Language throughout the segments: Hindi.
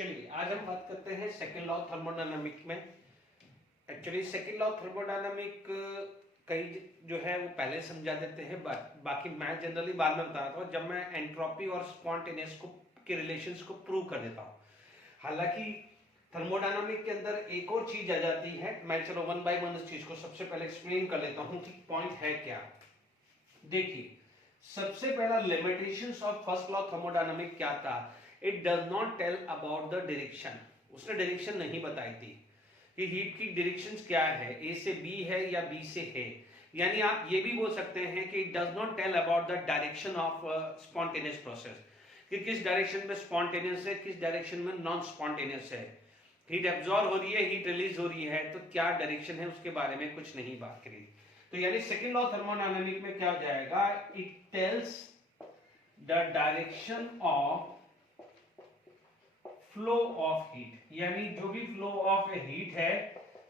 चलिए आज हम बात करते हैं सेकेंड लॉ थर्मोडायनामिक में। एक्चुअली सेकेंड लॉ थर्मोडायनामिक कई जो है वो पहले समझा देते हैं, बाकी मैं जनरली बाद में बता रहा था जब मैं एंट्रोपी और स्पॉन्टेनियस को के रिलेशंस को प्रूव कर देता हूँ। हालांकि थर्मोडायनामिक के अंदर एक और चीज आ जाती है, मैं चलो वन बाय वन इस चीज को सबसे पहले एक्सप्लेन कर लेता हूँ कि पॉइंट है क्या। देखिए सबसे पहला limitations of first law thermodynamic क्या था, it does not tell about the direction. उसने डायरेक्शन नहीं बताई थी कि हीट की डायरेक्शंस क्या है, ए से बी है या बी से है। यानी आप ये भी बोल सकते हैं कि it does not tell about the direction of spontaneous process, कि किस डायरेक्शन में स्पॉन्टेनियस है, किस डायरेक्शन में नॉन स्पॉन्टेनियस है। हीट एब्जॉर्ब हो रही है, हीट रिलीज हो रही है, तो क्या डायरेक्शन है उसके बारे में कुछ नहीं बात करी। तो यानी सेकेंड लॉ थर्मोडायनामिक में क्या हो जाएगा, it tells the direction of flow of heat, यानी जो भी फ्लो ऑफ हीट है।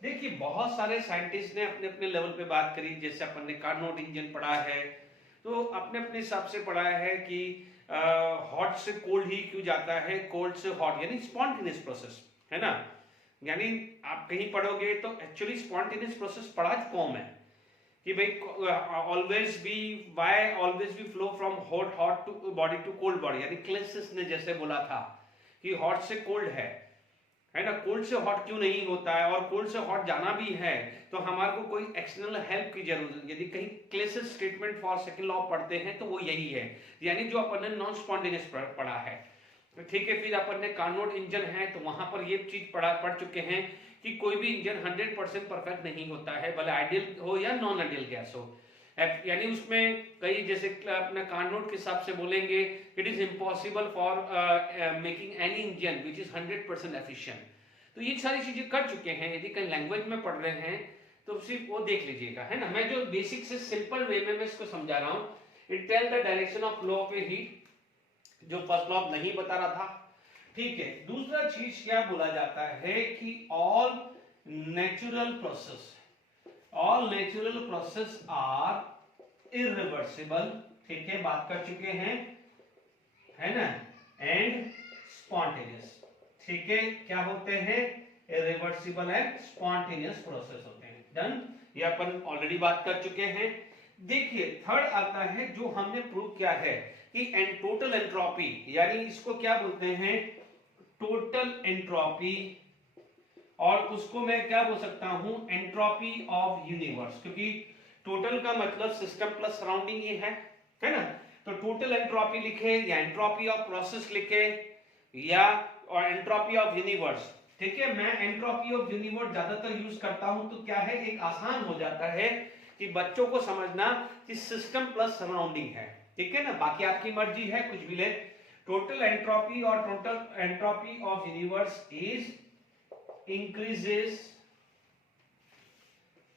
देखिए बहुत सारे साइंटिस्ट ने अपने अपने लेवल पे बात करी, जैसे अपन ने कार्नोट इंजन पढ़ा है तो अपने अपने हिसाब से पढ़ा है कि हॉट से कोल्ड ही क्यों जाता है, कोल्ड से हॉट, यानी स्पॉन्टेनियस प्रोसेस है ना। यानी आप कहीं पढ़ोगे तो एक्चुअली स्पॉन्टेनियस प्रोसेस पढ़ा कौन है कि भाई always be why always be flow from hot to body to cold body, यानी क्लेसिस ने जैसे बोला था कि हॉट से कोल्ड है ना, कोल्ड से हॉट क्यों नहीं होता है, और कोल्ड से हॉट जाना भी है तो हमारे को कोई एक्सटर्नल हेल्प की जरूरत है। यदि कहीं क्लेसिस स्टेटमेंट फॉर सेकंड लॉ पढ़ते हैं तो वो यही है, यानी जो अपन ने नॉन स्पॉन्टेनियस पढ़ा है। ठीक है, फिर अपन ने कार्नोट इंजन है तो वहां पर ये चीज पढ़ चुके हैं कि कोई भी इंजन 100% परफेक्ट नहीं होता है, भले आइडियल हो या नॉन आइडियल गैस हो। यानी उसमें कई जैसे अपना कार्नोट के हिसाब से बोलेंगे, it is impossible for making any engine which is 100% efficient. तो ये सारी चीजें कर चुके हैं, यदि कहीं लैंग्वेज में पढ़ रहे हैं तो सिर्फ वो देख लीजिएगा, है ना। मैं जो बेसिक से सिंपल वे में मैं इसको समझा रहा हूँ। It tell the direction of flow of a heat, जो फर्स्ट लॉ नहीं बता रहा था। ठीक है, दूसरा चीज क्या बोला जाता है कि all natural process are irreversible. ठीक है, बात कर चुके हैं, है ना, एंड स्पॉन्टेनियस। ठीक है, क्या होते हैं, इरिवर्सिबल एंड स्पॉन्टेनियस प्रोसेस होते हैं। डन, ये अपन ऑलरेडी बात कर चुके हैं। देखिए थर्ड आता है जो हमने प्रूव किया है कि टोटल एंट्रोपी, यानी इसको क्या बोलते हैं, टोटल एंट्रोपी, और उसको मैं क्या बोल सकता हूं, एंट्रोपी ऑफ यूनिवर्स, क्योंकि टोटल का मतलब सिस्टम प्लस सराउंडिंग ही है ना। तो टोटल एंट्रोपी लिखे या एंट्रोपी ऑफ प्रोसेस लिखे या और एंट्रोपी ऑफ यूनिवर्स। ठीक है, मैं एंट्रोपी ऑफ यूनिवर्स ज्यादातर यूज करता हूं, तो क्या है, एक आसान हो जाता है कि बच्चों को समझना कि सिस्टम प्लस सराउंडिंग है। ठीक है ना, बाकी आपकी मर्जी है, कुछ भी ले। टोटल एंट्रोपी और total entropy of universe is increases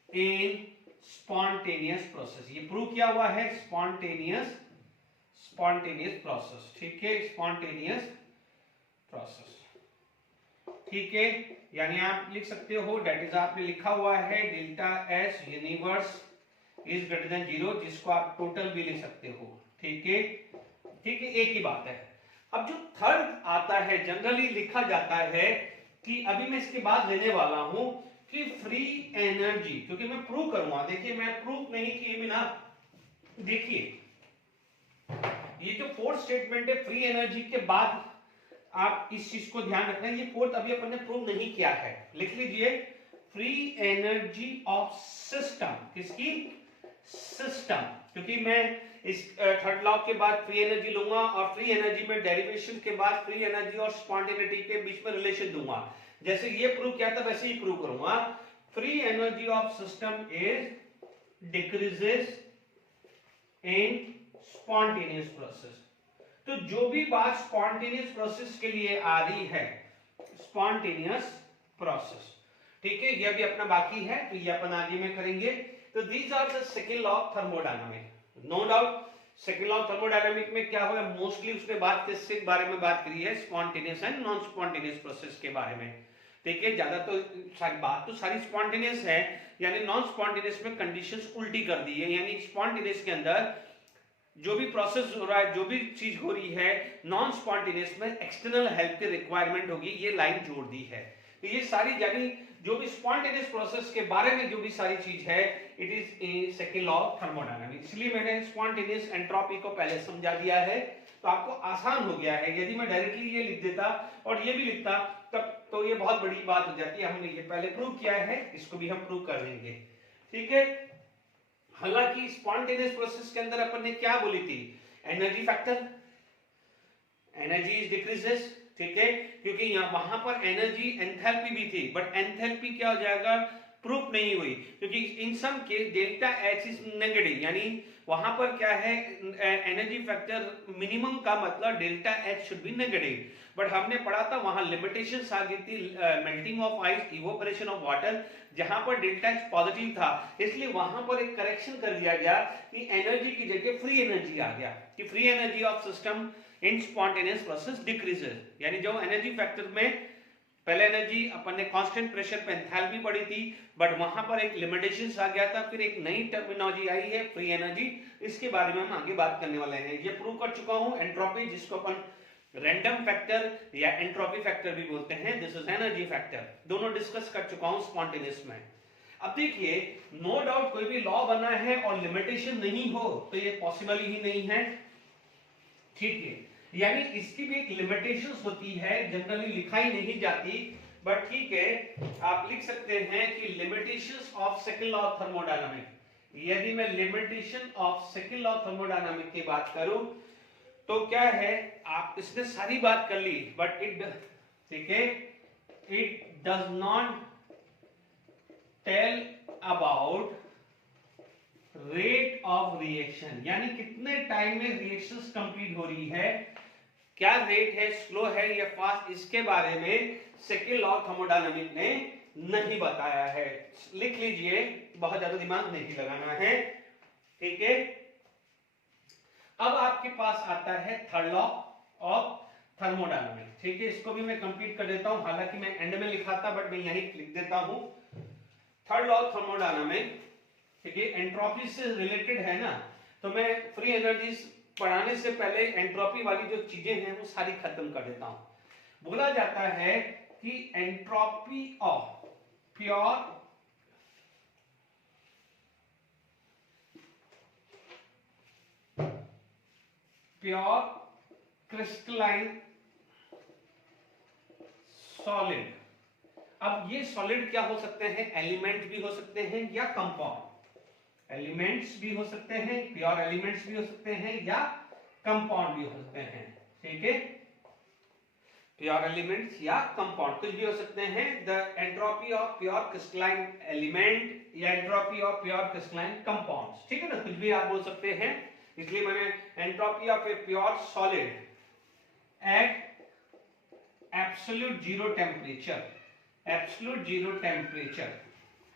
in spontaneous process. ये प्रूव किया हुआ है, स्पॉन्टेनियस प्रोसेस। ठीक है, स्पॉन्टेनियस प्रोसेस। ठीक है, यानी आप लिख सकते हो, डेट इज आपने लिखा हुआ है delta S universe is greater than 0, जिसको आप टोटल भी लिख सकते हो। ठीक है, एक ही बात है। अब जो थर्ड आता है, जनरली लिखा जाता है कि अभी मैं इसके बाद लेने वाला हूं कि फ्री एनर्जी, क्योंकि मैं प्रूव करूंगा। देखिए मैं प्रूव नहीं किए बिना, देखिए ये जो फोर्थ स्टेटमेंट है फ्री एनर्जी के बाद, आप इस चीज को ध्यान रखना, ये फोर्थ अभी अपन ने प्रूव नहीं किया है। लिख लीजिए, फ्री एनर्जी ऑफ सिस्टम, किसकी, सिस्टम, क्योंकि मैं इस थर्ड लॉ के बाद फ्री एनर्जी लूंगा और फ्री एनर्जी में डेरिवेशन के बाद फ्री एनर्जी और स्पॉन्टेनिटी के बीच में रिलेशन दूंगा। जैसे ये प्रूव किया था वैसे ही प्रूव करूंगा। Free energy of system is decreases in spontaneous process. तो जो भी बात स्पॉन्टेनियस प्रोसेस के लिए आ रही है, स्पॉन्टेनियस प्रोसेस, ठीक है, ये भी अपना बाकी है, तो ये अपन आगे में करेंगे। तो these are the second law of thermodynamic. No doubt second law of thermodynamic में क्या हुआ, मोस्टली उसने बात किसके बारे में बात करी है, spontaneous and non spontaneous process के बारे में। ठीक है, ज्यादा तो सारी बात तो सारी स्पॉन्टेनियस है, यानी नॉन स्पॉन्टेनियस में कंडीशंस उल्टी कर दी है। यानी स्पॉन्टेनियस के अंदर जो भी प्रोसेस हो रहा है, जो भी चीज हो रही है नॉन स्पॉन्टेनियस में एक्सटर्नल हेल्प की रिक्वायरमेंट होगी, ये लाइन जोड़ दी है। तो ये सारी यानी जो भी स्पॉन्टेनियस प्रोसेस के बारे में जो भी सारी चीज है, it is a second law of thermodynamics. इसलिए मैंने स्पॉन्टेनियस एंट्रोपी को पहले समझा दिया है, तो आपको आसान हो गया है। यदि मैं डायरेक्टली ये लिख देता और ये भी लिखता तब तो ये बहुत बड़ी बात हो जाती है। हमने ये पहले प्रूव किया है, इसको भी हम प्रूव कर देंगे, ठीक है। हालांकि स्पॉन्टेनियस प्रोसेस के अंदर अपन ने क्या बोली थी, energy factor, energy is decreases, ठीक है, क्योंकि यहाँ वहां पर एनर्जी एंथैल्पी भी थी, बट एंथैल्पी क्या हो जाएगा, प्रूफ नहीं हुई, क्योंकि in some case delta H is negative, यानी वहां पर क्या है एनर्जी फैक्टर मिनिमम का मतलब delta H should be negative, but हमने पढ़ा था वहां लिमिटेशंस आ गई थी, melting of ice, evaporation of water, जहां पर डेल्टा एच पॉजिटिव था, इसलिए वहां पर एक करेक्शन कर दिया गया कि एनर्जी की जगह फ्री एनर्जी आ गया, कि free energy of system in spontaneous process decreases, यानी जो एनर्जी फैक्टर में पहले एनर्जी अपन ने कांस्टेंट प्रेशर पे एंथैल्पी पढ़ी थी, बट वहां पर एक लिमिटेशंस आ गया था, फिर एक नई टर्मिनोलॉजी आई है फ्री एनर्जी, इसके बारे में हम आगे बात करने वाले हैं। ये प्रूव कर चुका हूं, एंट्रोपी जिसको अपन रैंडम फैक्टर या एंट्रोपी फैक्टर भी बोलते हैं, दिस इज एनर्जी फैक्टर, दोनों डिस्कस कर चुका हूं स्पॉन्टेनियस में। अब देखिए, नो डाउट कोई भी लॉ बना है और लिमिटेशन नहीं हो तो ये पॉसिबल ही नहीं है, ठीक है, यानी इसकी भी एक लिमिटेशंस होती है, जनरली लिखाई नहीं जाती, बट ठीक है आप लिख सकते हैं कि limitations of second law of thermodynamic. यदि मैं limitation of second law of thermodynamic की बात करूं तो क्या है, आप इसने सारी बात कर ली, बट इट, ठीक है, it does not tell about rate of reaction, यानी कितने टाइम में रिएक्शंस कंप्लीट हो रही है, क्या रेट है, स्लो है या फास्ट, इसके बारे में सेकंड लॉ ऑफ थर्मोडायनामिक ने नहीं बताया है। लिख लीजिए, बहुत ज्यादा दिमाग नहीं लगाना है, ठीक है। अब आपके पास आता है थर्ड लॉ ऑफ थर्मोडायनामिक, ठीक है, इसको भी मैं कंप्लीट कर देता हूं, हालांकि मैं एंड में लिखा था बट मैं यहीं लिख देता हूं। थर्ड लॉ ऑफ थर्मोडायनामिक, ठीक है, एंट्रोपी से रिलेटेड है ना, तो मैं फ्री एनर्जी पढ़ाने से पहले एंट्रोपी वाली जो चीजें हैं वो सारी खत्म कर देता हूं। बोला जाता है कि entropy of pure crystalline solid, अब ये सॉलिड क्या हो सकते हैं, एलिमेंट भी हो सकते हैं या कंपाउंड, एलिमेंट्स भी हो सकते हैं, प्योर एलिमेंट्स भी हो सकते हैं या कंपाउंड भी हो सकते हैं, ठीक है, प्योर एलिमेंट्स या कंपाउंड कुछ भी हो सकते हैं। The entropy of pure crystalline element या entropy of pure crystalline compounds, ठीक है ना, कुछ भी आप बोल सकते हैं, इसलिए मैंने entropy of a pure solid at absolute zero temperature, absolute zero temperature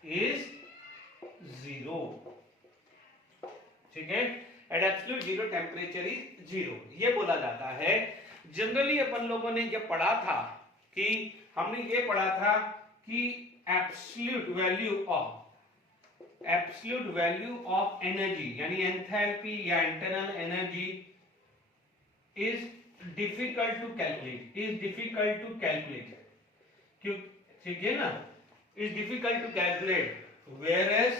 is zero, ठीक है, at absolute zero temperature is zero, ये बोला जाता है। जनरली अपन लोगों ने ये पढ़ा था कि हमने ये पढ़ा था कि एब्सोल्यूट वैल्यू ऑफ एनर्जी यानी एंथैल्पी या internal energy is difficult to calculate, क्यों, ठीक है ना, is difficult to calculate, whereas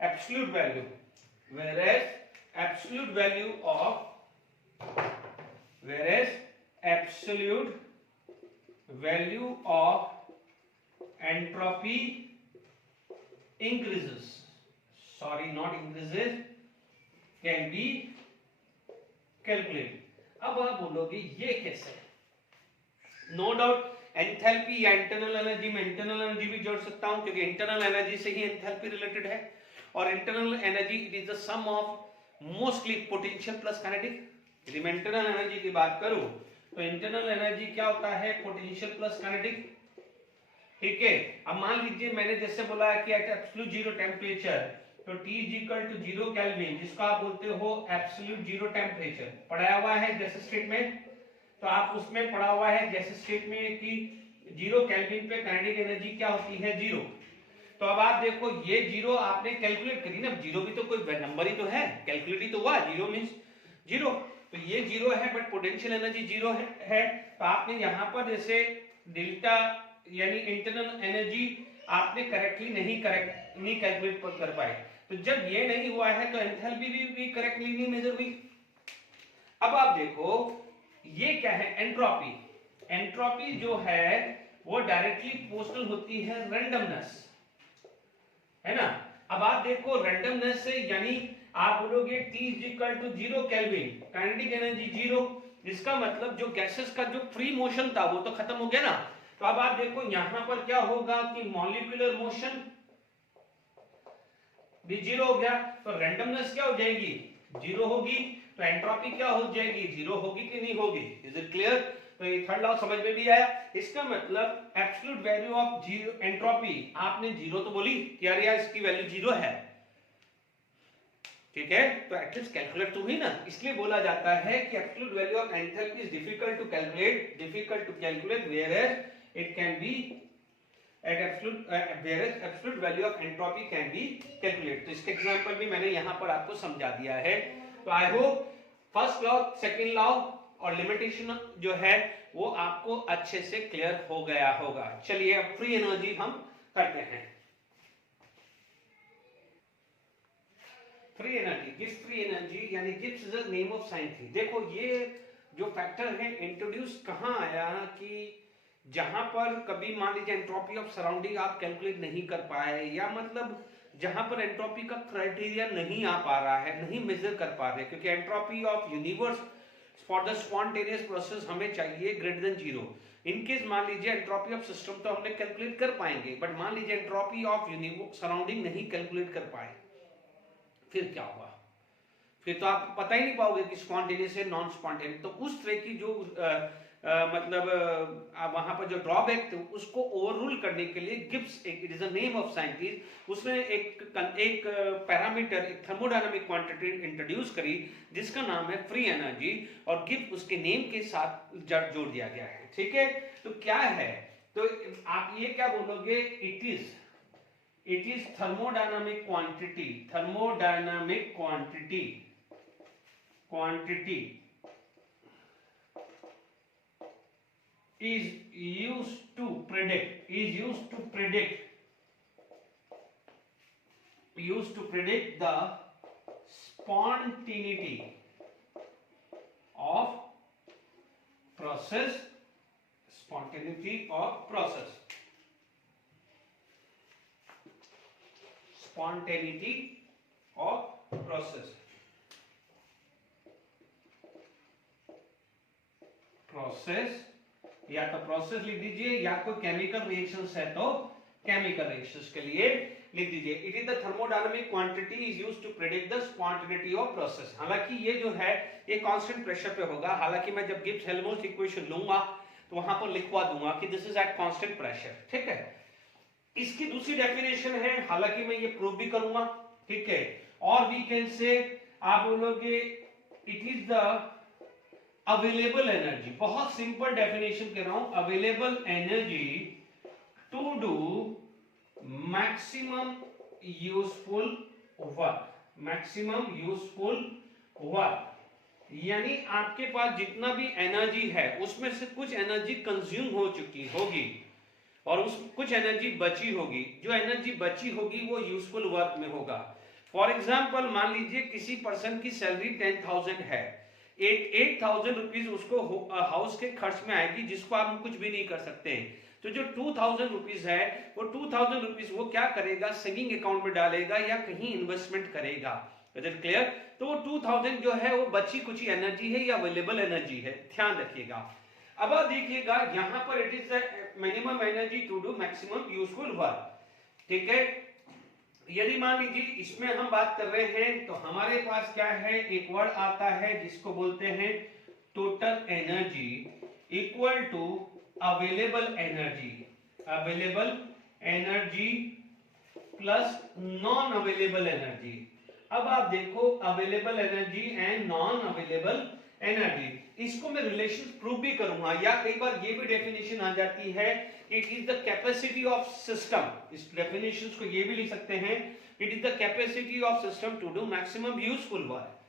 absolute value of entropy increases, can be calculated। अब आप बोलोगे ये कैसे, नो डाउट एंथैल्पी या इंटरनल एनर्जी में इंटरनल एनर्जी भी जोड़ सकता हूं, क्योंकि इंटरनल एनर्जी से ही एंथैल्पी रिलेटेड है, और internal energy it is the sum of mostly potential plus kinetic. यदि मैं इंटरनल एनर्जी की बात करूं तो इंटरनल एनर्जी क्या होता है, पोटेंशियल प्लस काइनेटिक, ठीक है। अब मान लीजिए मैंने जैसे बोला है कि एट एब्सोल्यूट जीरो टेम्परेचर, तो T is equal to 0 kelvin, जिसको आप बोलते हो एब्सोल्यूट जीरो टेम्परेचर, पढ़ाया हुआ है गैस स्टेट में, तो आप उसमें पढ़ा हुआ है गैस स्टेट में कि 0 केल्विन पे काइनेटिक एनर्जी क्या होती है, 0। तो अब आप देखो ये जीरो आपने कैलकुलेट करी ना, जीरो भी तो कोई नंबर ही तो है, कैलकुलेट ही तो हुआ, जीरो मींस जीरो, तो ये जीरो है बट पोटेंशियल एनर्जी जीरो है। तो आपने यहाँ पर जैसे डेल्टा यानी इंटरनल एनर्जी आपने करेक्टली नहीं कैलकुलेट कर पाए, तो जब ये नहीं हुआ है तो एंथैल्पी भी करेक्टली नहीं मेजर हुई। अब आप देखो ये क्या है, एंट्रोपी। एंट्रोपी जो है वो डायरेक्टली प्रोपोर्शनल होती है रैंडमनेस, है ना। अब आप देखो रैंडमनेस से यानी आप बोलोगे T = 0 केल्विन, काइनेटिक एनर्जी 0, इसका मतलब जो गैसेस का जो फ्री मोशन था वो तो खत्म हो गया ना। तो अब आप देखो यहां पर क्या होगा कि मॉलिक्यूलर मोशन भी 0 हो गया, तो रैंडमनेस क्या हो जाएगी, 0 होगी, तो एंट्रोपी क्या हो जाएगी, 0 होगी कि नहीं होगी। Is it clear? तो ये थर्ड लॉ समझ में भी आया। इसका मतलब एब्सोल्यूट वैल्यू ऑफ एंट्रोपी आपने 0 तो बोली कि यार यार इसकी वैल्यू 0 है, ठीक है, तो एटलीस्ट कैलकुलेट तो हुई ना। इसलिए बोला जाता है कि absolute value of enthalpy is difficult to calculate whereas it can be at absolute value of entropy can be calculate. तो इसके एग्जांपल भी मैंने यहां पर आपको समझा दिया है। तो I hope first law, second law और लिमिटेशन जो है वो आपको अच्छे से क्लियर हो गया होगा। चलिए अब फ्री एनर्जी हम करते हैं। Free energy, Gibbs free energy यानी Gibbs is the name of sign थी। देखो ये जो फैक्टर है इंट्रोड्यूस कहां आया कि जहां पर कभी मान लीजिए एंट्रोपी ऑफ सराउंडिंग आप कैलकुलेट नहीं कर पाए, या मतलब जहां पर एंट्रोपी का क्राइटेरिया नहीं आ पा रहा है, नहीं मेजर कर पा रहे, क्योंकि entropy of universe for the spontaneous process हमें चाहिए ग्रेटर देन 0। इन केस मान लीजिए एंट्रोपी ऑफ सिस्टम तो हमने कैलकुलेट कर पाएंगे, बट मान लीजिए एंट्रोपी ऑफ सराउंडिंग नहीं कैलकुलेट कर पाए, फिर क्या होगा, फिर तो आप पता ही नहीं पाओगे कि स्पॉन्टेनियस है नॉन स्पॉन्टेनियस। तो उस तरह की जो मतलब वहां पर जो ड्रॉबैक थे उसको ओवररूल करने के लिए Gibbs, it is a name of scientist, उसने एक पैरामीटर, एक थर्मोडायनामिक क्वांटिटी इंट्रोड्यूस करी जिसका नाम है फ्री एनर्जी, और गिब्स उसके नेम के साथ जोड़ दिया गया है, ठीक है। तो क्या है, तो आप ये क्या बोलोगे, it is thermodynamic quantity is used to predict the spontaneity of process, spontaneity of process या तो प्रोसेस लिख दीजिए, या कोई केमिकल रिएक्शंस है तो केमिकल रिएक्शंस के लिए लिख दीजिए। It is the thermodynamic quantity is used to predict the spontaneity of process. हालांकि ये जो है ये कांस्टेंट प्रेशर पे होगा, हालांकि मैं जब गिब्स हेल्महोल्ट्ज इक्वेशन लूंगा तो वहां पर लिखवा दूंगा कि this is eight constant pressure, ठीक है। इसकी दूसरी डेफिनेशन है, हालांकि मैं ये प्रूव भी करूंगा, ठीक है, और वी कैन से आप बोलोगे it is the available energy, बहुत सिंपल डेफिनेशन कह रहा हूं, available energy to do maximum useful work, यानी आपके पास जितना भी एनर्जी है उसमें से कुछ एनर्जी कंज्यूम हो चुकी होगी और उस कुछ एनर्जी बची होगी, जो एनर्जी बची होगी वो यूजफुल वर्क में होगा। फॉर एग्जाम्पल मान लीजिए किसी पर्सन की सैलरी 10,000 है, 8,000 रुपीज उसको हाउस के खर्च में आएगी, जिसको आप कुछ भी नहीं कर सकते। तो जो 2,000 रुपीज है वो 2,000 रुपीज वो क्या करेगा, सेविंग अकाउंट में डालेगा या कहीं इन्वेस्टमेंट करेगा। Is it clear? तो वो 2,000 जो है वो बची कुछ एनर्जी है या अवेलेबल एनर्जी है, ध्यान रखिएगा। अब आप देखिएगा यहां पर it is minimum energy to do maximum useful work, ठीक है। यदि मान लीजिए इसमें हम बात कर रहे हैं तो हमारे पास क्या है, एक वर्ड आता है जिसको बोलते हैं total energy equal to available energy plus non available energy. अब आप देखो available energy and non available energy, इसको मैं रिलेशन प्रूव भी करूंगा, या कई बार ये भी डेफिनेशन आ जाती है, it is the capacity of system, इस डेफिनेशन को ये भी लिख सकते हैं, it is the capacity of system to do maximum useful work.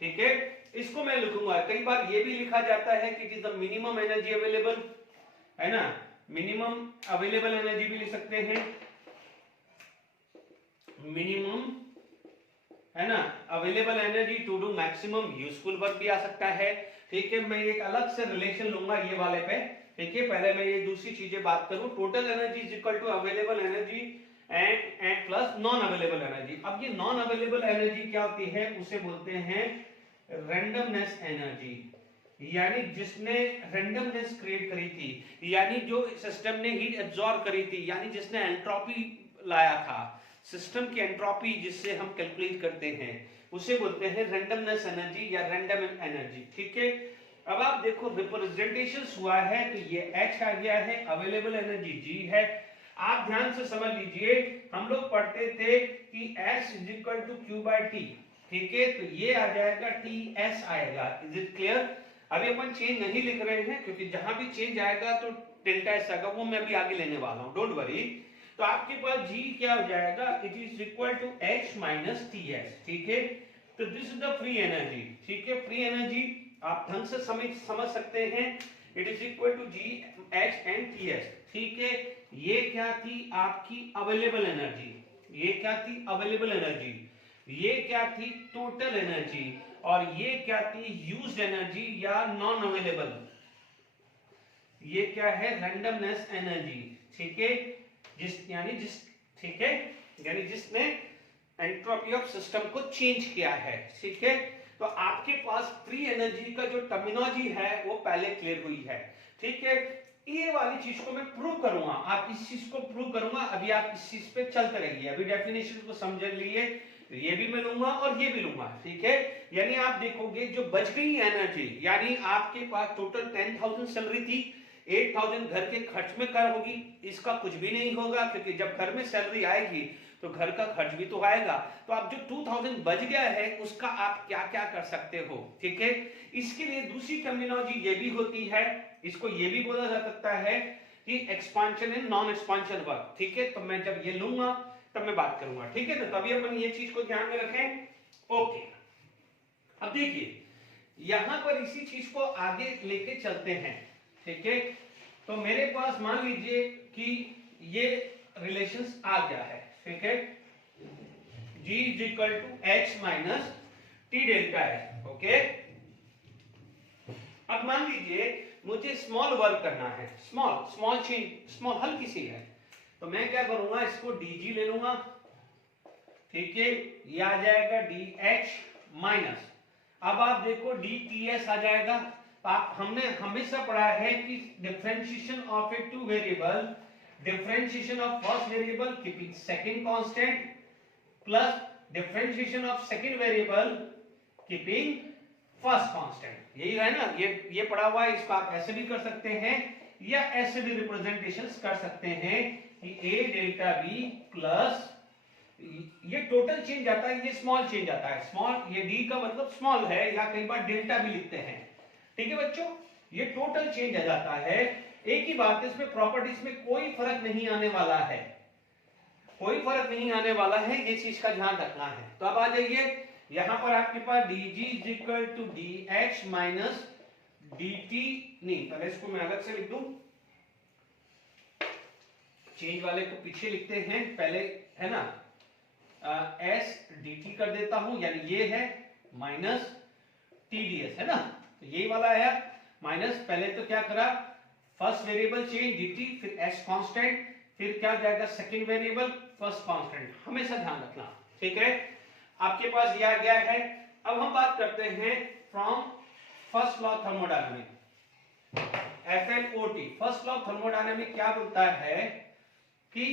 ठीक है, इसको मैं लिखूंगा, कई बार ये भी लिखा जाता है कि it is the minimum energy available, है ना, मिनिमम अवेलेबल एनर्जी भी लिख सकते हैं, मिनिमम, है ना, available energy to do maximum useful work भी आ सकता है। ठीक है, मैं एक अलग से रिलेशन लूंगा ये वाले पे। ठीक है, पहले मैं ये दूसरी चीजें बात करूं, total energy is equal to available energy and plus non available energy. अब ये नॉन अवेलेबल एनर्जी क्या होती है, उसे बोलते हैं रैंडमनेस एनर्जी, यानी जिसने रैंडमनेस क्रिएट करी थी, यानी जो सिस्टम ने हीट एब्जॉर्ब करी थी, यानी जिसने एंट्रोपी लाया था, सिस्टम की एंट्रोपी जिससे हम कैलकुलेट करते हैं, उसे बोलते हैं रैंडमनेस एनर्जी या रैंडम एनर्जी। ठीक है, अब आप देखो रिप्रेजेंटेशन हुआ है, तो ये H आ गया है, अवेलेबल एनर्जी G है। आप ध्यान से समझ लीजिए, हम लोग पढ़ते थे कि S is equal to Q by T। ठीक है, तो ये आ जाएगा TS आएगा। Is it clear? अभी अपन चेंज नहीं लिख रहे हैं, क्योंकि जहां भी चेंज आएगा तो डेल्टा S आएगा, वो मैं अभी आगे लेने वाला हूं, डोंट वरी। तो आपके पास G क्या हो जाएगा, it is equal to H minus TS। ठीक है, तो this is the free energy. ठीक है, फ्री एनर्जी आप ढंग से समझ सकते हैं, it is equal to G H and TS। ठीक है, ये क्या थी आपकी अवेलेबल एनर्जी, ये क्या थी अवेलेबल एनर्जी, ये क्या थी टोटल एनर्जी, और ये क्या थी यूज्ड एनर्जी या नॉन अवेलेबल, ये क्या है रैंडमनेस एनर्जी। ठीक है, ठीक है, यानी जिसने एंट्रोपी ऑफ सिस्टम को चेंज किया है। ठीक है, तो आपके पास फ्री एनर्जी का जो टर्मिनोलॉजी है वो पहले क्लियर हुई है। ठीक है, ये वाली चीज को मैं प्रूव करूंगा, आप इस चीज को प्रूव करूंगा, अभी आप इस चीज पे चलते रहिए, अभी डेफिनेशन को समझ लिए, ये भी मैं लूंगा और ये भी लूंगा। ठीक है, यानी आप देखोगे जो बच गई एनर्जी, यानी आपके पास टोटल 10,000 सैलरी थी, 8,000 घर के खर्च में कर होगी, इसका कुछ भी नहीं होगा, क्योंकि जब घर में सैलरी आएगी तो घर का खर्च भी तो आएगा। तो आप जो 2,000 बच गया है उसका आप क्या क्या कर सकते हो। ठीक है, इसके लिए दूसरी टर्मिनोलॉजी ये भी होती है, इसको ये भी बोला जा सकता है कि expansion and non expansion work. ठीक है, तो मैं जब ये लूंगा तब मैं बात करूंगा। ठीक है, तो तभी अपन ये चीज को ध्यान में रखें। ओके, अब देखिए यहां पर इसी चीज को आगे लेके चलते हैं। ठीक है, तो मेरे पास मान लीजिए कि ये रिलेशंस आ गया है। ठीक है, G is equal to H minus T delta है। ओके, अब मान लीजिए मुझे स्मॉल वर्क करना है, स्मॉल चेंज, स्मॉल हल्की सी है, तो मैं क्या करूंगा, इसको dg ले लूंगा। ठीक है, ये आ जाएगा dH माइनस, अब आप देखो dTS आ जाएगा। आप हमने हमेशा पढ़ा है कि differentiation of A two variable, differentiation of first variable keeping second constant plus differentiation of second variable keeping first constant, यही है ना, ये पढ़ा हुआ है। इसको आप ऐसे भी कर सकते हैं या ऐसे भी रिप्रेजेंटेशंस कर सकते हैं कि a डेल्टा b प्लस, ये टोटल चेंज आता है, ये स्मॉल चेंज आता है, स्मॉल, ये d का मतलब स्मॉल है, या कई बार डेल्टा भी लिखते हैं। ठीक है बच्चों, ये टोटल चेंज आ जाता है। एक ही बात, इसमें प्रॉपर्टीज में कोई फर्क नहीं आने वाला है, कोई फर्क नहीं आने वाला है, ये चीज का ध्यान रखना है। तो अब आ जाइए, यहां पर आपके पास dg is equal to dH minus dt, नहीं पहले इसको मैं अलग से लिख दूं, चेंज वाले को पीछे लिखते हैं पहले, है ना, s dt कर देता हूं, यानी ये है माइनस tds, है ना, तो यही वाला है माइनस, पहले तो क्या करा, फर्स्ट वेरिएबल चेंज dt, फिर s कांस्टेंट, फिर क्या जाएगा सेकंड वेरिएबल फर्स्ट कांस्टेंट, हमेशा ध्यान रखना। ठीक है, आपके पास ये आ गया है। अब हम बात करते हैं from first law thermodynamic, FLOT। First law thermodynamic क्या बोलता है कि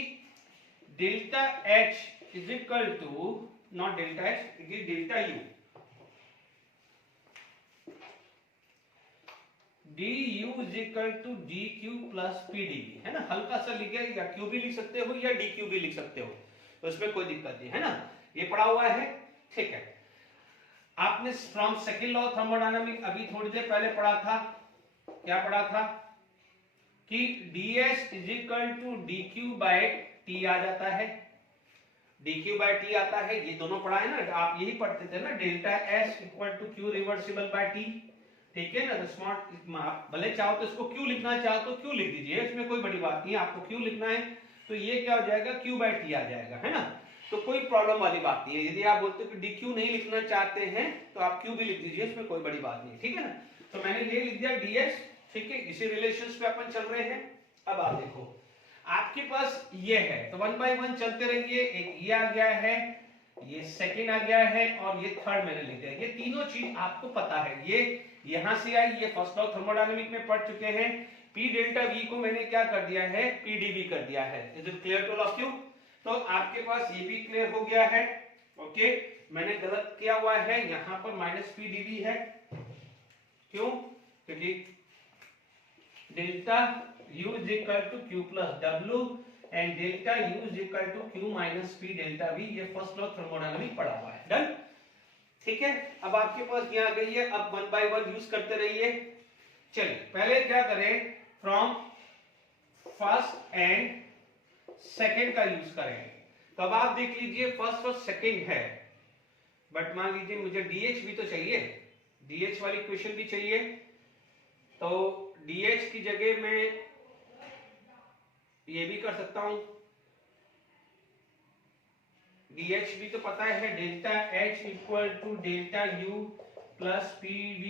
delta H is equal to, not delta H, it is delta U, du is equal to dq plus pdv, है ना, हल्का सा लिखे, या q भी लिख सकते हो या dq भी लिख सकते हो, तो इसमें कोई दिक्कत नहीं है ना, ये पढ़ा हुआ है। ठीक है, आप आपने फ्रॉम सेकंड लॉ थर्मोडायनामिक अभी थोड़ी देर पहले पढ़ा था, क्या पढ़ा था कि ds is equal to dq by t आ जाता है, dq बाय t आता है, ये दोनों पढ़ा है ना, आप यही पढ़ते थे ना, delta s equal to q reversible by t, ठीक है ना। तो स्मॉल भले चाहो तो इसको q लिखना चाहो तो q लिख दीजिए, इसमें कोई बड़ी बात नहीं है, आपको q लिखना है तो ये क्या हो जाएगा q बाय t आ जाएगा, है ना। तो कोई प्रॉब्लम वाली बात नहीं है, यदि आप बोलते हो कि dq नहीं लिखना चाहते हैं तो आप q भी लिख दीजिए, इसमें कोई बड़ी बात नहीं, ठीक है ना। तो मैंने ये लिख दिया ds, ठीक है, इसी रिलेशंस पे अपन चल रहे हैं। अब आप देखो आपके पास ये है तो वन बाय वन चलते रहिए, एक ये आ गया है, ये सेकंड आ गया है और ये थर्ड मैंने लिख दिया, ये तीनों चीज आपको पता है, ये यहां से आई, ये फर्स्ट लॉ थर्मोडायनामिक में पढ़ चुके हैं। P डेल्टा V को मैंने क्या कर दिया है, PdV कर दिया है। Is it clear to all of you? तो आपके पास ये भी क्लियर हो गया है। ओके, मैंने गलत किया हुआ है, यहां पर माइनस PdV है, क्यों? क्योंकि delta U is equal to Q plus W and delta U is equal to Q minus P delta V, ये फर्स्ट लॉ थर्मोडायनामिक पढ़ा हुआ है। डन, ठीक है। अब आपके पास ये आ गई है, अब वन बाय वन यूज करते रहिए। चलिए पहले क्या करें, फ्रॉम फर्स्ट एंड सेकंड का यूज करें। तो अब आप देख लीजिए फर्स्ट और सेकंड है, बट मान लीजिए मुझे DH भी तो चाहिए, DH वाली क्वेश्चन भी चाहिए, तो DH की जगह मैं ये भी कर सकता हूं, DH भी तो पता है, delta H equal to delta U plus PV,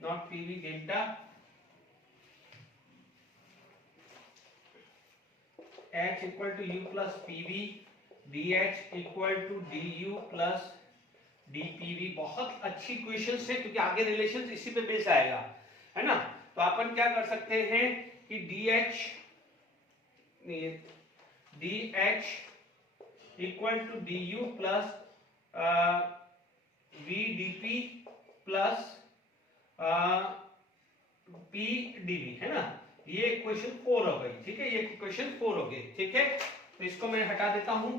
not PV, delta H equal to U plus PV, DH equal to DU plus DPV। बहुत अच्छी क्वेश्चन है क्योंकि आगे रिलेशन इसी पे बेस आएगा, है ना। तो अपन क्या कर सकते हैं कि DH equal to DU plus VDP plus PDV, है ना। ये क्वेश्चन 4 हो गई, ठीक है, ये क्वेश्चन 4 हो गई, ठीक है। तो इसको मैं हटा देता हूं,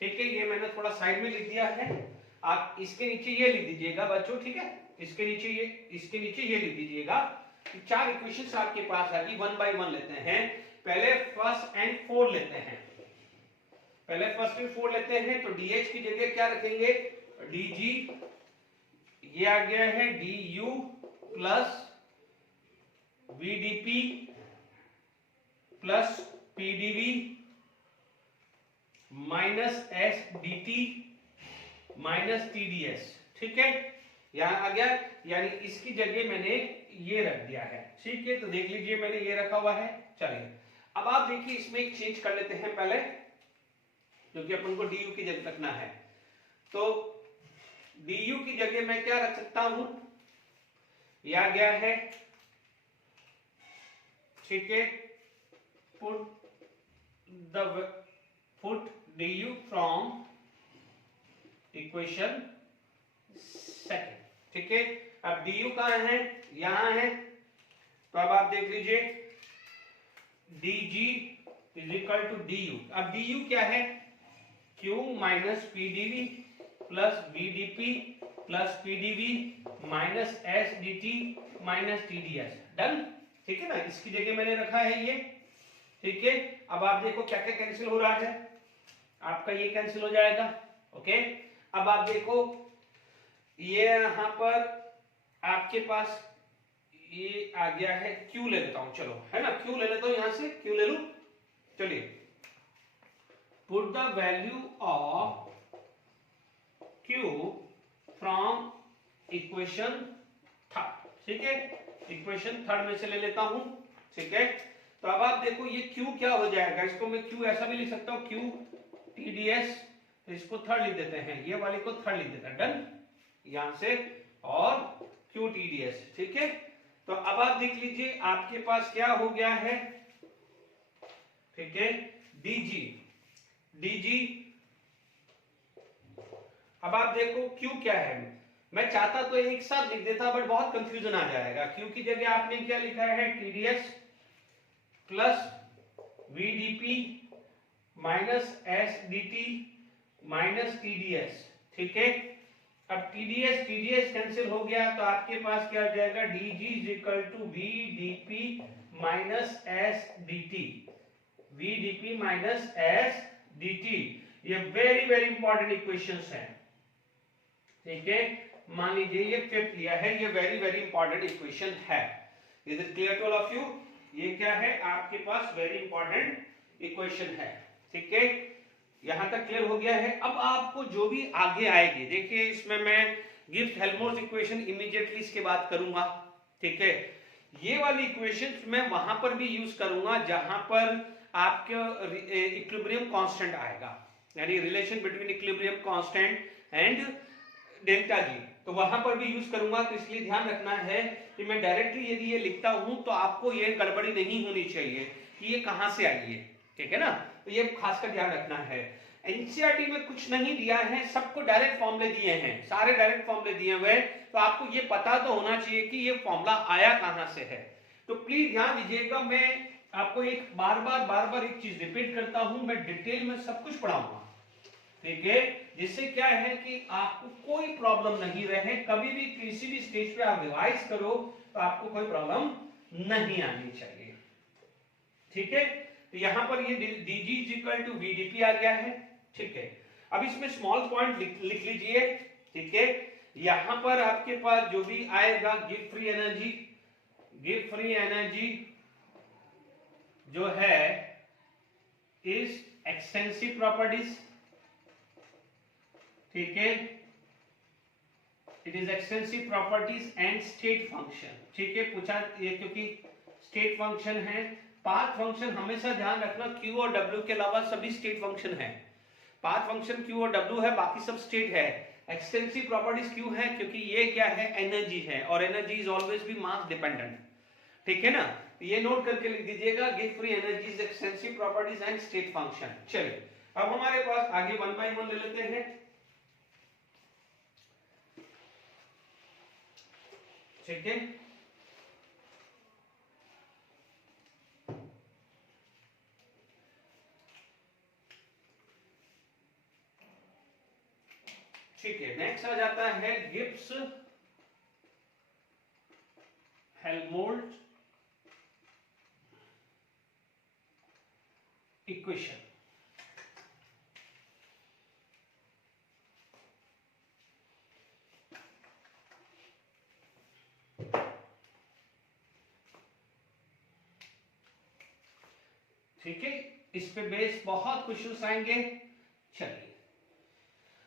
ठीक है, ये मैंने थोड़ा साइड में लिख दिया है, आप इसके नीचे ये लिख दीजिएगा बच्चों, ठीक है, इसके नीचे ये लिख दीजिएगा। चार इक्वेशंस आपके पास आ गई, वन बाय वन लेते हैं। पहले फर्स्ट एंड फोर लेते हैं, पहले फर्स्ट एंड फोर लेते हैं। तो DH की जगह क्या रखेंगे, DG, ये आ गया है DU plus VDP plus PDV minus SDT minus TDS, ठीक है, यहां आ गया, यानी इसकी जगह मैंने ये रख दिया है, ठीक है। तो देख लीजिए मैंने ये रखा हुआ है। चलिए अब आप देखिए इसमें एक चेंज कर लेते हैं पहले, क्योंकि अपन को DU की जगह रखना है। तो DU की जगह मैं क्या रख सकता हूं, ये आ गया है, ठीक है, put DU from equation second, ठीक है। अब DU कहां है, यहां है, तो अब आप देख लीजिए DG is equal to DU। अब DU क्या है, Q minus PDV plus VDP plus PDV minus SDT minus TDS। Done, ठीक है ना, इसकी जगह मैंने रखा है ये, ठीक है। अब आप देखो क्या क्या कैंसिल हो रहा है, आपका ये कैंसिल हो जाएगा, ओके। अब आप देखो ये यहां पर आपके पास ये आ गया है, Q ले लेता हूं, चलो, है ना, Q ले लेता हूं, यहां से Q ले लूं। चलिए, put the value of Q from equation third, ठीक है, इक्वेशन थर्ड में से ले लेता हूं, ठीक है। तो अब आप देखो ये Q क्या हो जाएगा, इसको मैं Q ऐसा भी लिख सकता हूं, Q TDS, तो इसको थर्ड लिख देते हैं, ये वाले को थर्ड लिख देते हैं, डन, यहां से, और Q TDS, ठीक है। तो अब आप देख लीजिए आपके पास क्या हो गया है, ठीक है, DG। अब आप देखो Q क्या है, मैं चाहता तो एक साथ लिख देता बट बहुत कंफ्यूजन आ जाएगा। Q की जगह आपने क्या लिखा है, TDS plus VDP minus SDT minus TDS, ठीक है। अब टीडीएस टीडीएस कैंसिल हो गया तो आपके पास क्या हो जाएगा, dg is equal to V DP minus S dt, V DP minus S dt। ये वेरी वेरी इंपॉर्टेंट इक्वेशंस हैं, ठीक है। मान लीजिए ये फिफ्थ लिया है, ये वेरी वेरी इंपॉर्टेंट इक्वेशन है। Is it clear to all of you? ये क्या है आपके पास, वेरी इंपॉर्टेंट इक्वेशन है, ठीक है। यहां तक क्लियर हो गया है। अब आपको जो भी आगे आएगी, देखिए इसमें मैं गिब्स हेल्महोल्ट्ज इक्वेशन इमीडिएटली इसके बाद करूंगा, ठीक है। ये वाली इक्वेशन मैं वहां पर भी यूज करूंगा जहां पर आपका इक्विलिब्रियम कांस्टेंट आएगा, यानी relation between equilibrium constant and delta G, तो वहां पर भी यूज करूंगा। तो इसलिए ध्यान रखना है कि मैं डायरेक्टली यदि ये लिखता हूं तो आपको ये गड़बड़ी नहीं होनी चाहिए कि ये कहां से आई है, ठीक है ना। तो ये खासकर ध्यान रखना है। एनसीईआरटी में कुछ नहीं दिया है, सबको डायरेक्ट फॉर्मूले दिए हैं, सारे डायरेक्ट फॉर्मूले दिए हुए, तो आपको ये पता तो होना चाहिए कि ये फॉर्मूला आया कहां से है। तो प्लीज ध्यान दीजिएगा, मैं आपको एक बार बार एक चीज रिपीट करता हूं, मैं डिटेल में सब कुछ पढ़ाऊंगा, ठीक है, जिससे क्या है कि आपको कोई प्रॉब्लम नहीं रहे। कभी भी किसी भी स्टेज पे आप रिवाइज करो तो आपको कोई प्रॉब्लम नहीं आनी चाहिए, ठीक है। तो यहां पर ये dg is equal to vdp आ गया है, ठीक है। अब इसमें स्मॉल पॉइंट लिख लीजिए, ठीक है। यहां पर आपके पास जो भी आएगा गिव फ्री एनर्जी जो है इज एक्सटेंसिव प्रॉपर्टीज, ठीक है, it is extensive properties and state function, ठीक है। पूछा ये क्योंकि स्टेट फंक्शन है। पाथ फंक्शन हमेशा ध्यान रखना q और w के अलावा सभी स्टेट फंक्शन है। पाथ फंक्शन q और w है, बाकी सब स्टेट है। एक्सटेंसिव प्रॉपर्टीज क्यों है, क्योंकि ये क्या है, एनर्जी है, और एनर्जी इज ऑलवेज भी मास डिपेंडेंट, ठीक है ना। ये नोट करके लिख दीजिएगा, give free energy is extensive properties and state function. चलिए अब हमारे पास आगे 1 बाय 1 ले लेते हैं, ठीक है। ठीक है, नेक्स्ट आ जाता है गिब्स हेल्महोल्ट्ज इक्वेशन। ठीक है, इस पे बेस बहुत क्वेश्चंस आएंगे। चलिए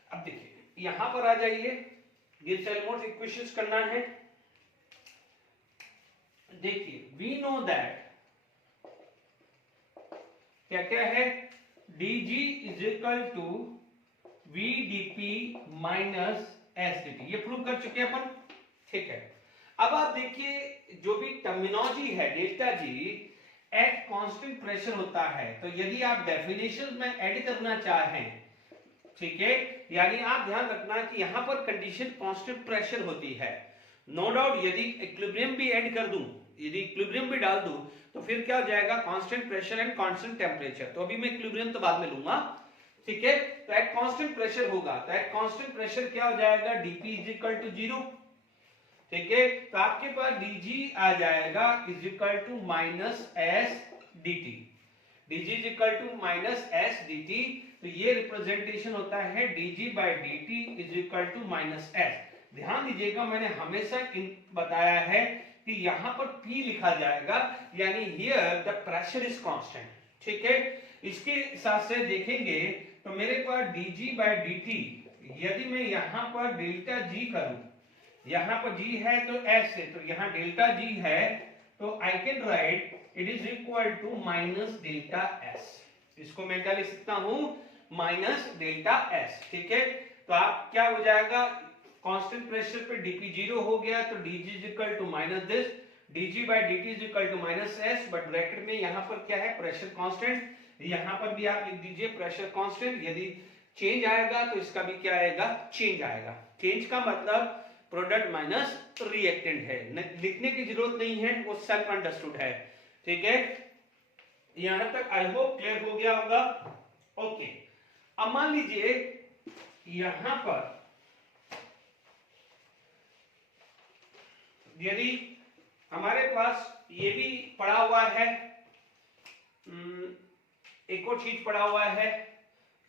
अब देखिए यहां पर आ जाइए, गिब्स हेल्महोल्ट्ज इक्वेशंस करना है। देखिए वी नो दैट क्या क्या है, dg is equal to V DP minus S dt, ये प्रूव कर चुके हैं अपन, ठीक है। अब आप देखिए जो भी टर्मिनोलॉजी है, डेल्टा जी एट कांस्टेंट प्रेशर होता है, तो यदि आप डेफिनेशन में ऐड करना चाहें, ठीक है, यानी आप ध्यान रखना कि यहां पर कंडीशन कांस्टेंट प्रेशर होती है। नो डाउट यदि इक्विलिब्रियम भी ऐड कर दूं, यदि इक्विलिब्रियम भी डाल दूं, तो फिर क्या हो जाएगा, constant pressure and constant temperature. तो अभी मैं इक्विलिब्रियम तो बाद में लूंगा, ठीक है। तो एट कांस्टेंट प्रेशर होगा, तो एट कांस्टेंट प्रेशर क्या हो जाएगा, dp इज इक्वल टू 0, ठीक है। तो आपके पास dg आ जाएगा is equal to minus S dt, dg is equal to minus S dt। तो ये रिप्रेजेंटेशन होता है dg by dt is equal to minus S. ध्यान दीजिएगा मैंने हमेशा बताया है कि यहां पर P लिखा जाएगा, यानी here the pressure is constant, ठीक है। इसके साथ से देखेंगे तो मेरे पास dg बाय dt, यदि मैं यहां पर डेल्टा g करूं, यहां पर g है तो s है, तो यहां डेल्टा g है, तो I can write it is equal to minus delta s। इसको मैं क्या लिख सकता हूं, माइनस डेल्टा s, ठीक है। तो आप क्या हो जाएगा, कांस्टेंट प्रेशर पे dp 0 हो गया, तो dg is equal to minus this, dg by dt is equal to minus s, but bracket में यहां पर क्या है, प्रेशर कांस्टेंट। यहां पर भी आप लिख दीजिए प्रेशर कांस्टेंट, यदि चेंज आएगा तो इसका भी क्या आएगा, चेंज आएगा। चेंज का मतलब प्रोडक्ट माइनस रिएक्टेंट है, लिखने की जरूरत नहीं है, वो सेल्फ अंडरस्टूड है, ठीक है। यहां तक आई होप क्लियर हो गया होगा, ओके। अब मान लीजिए यहां पर यदि हमारे पास ये भी पड़ा हुआ है, एक और चीज पड़ा हुआ है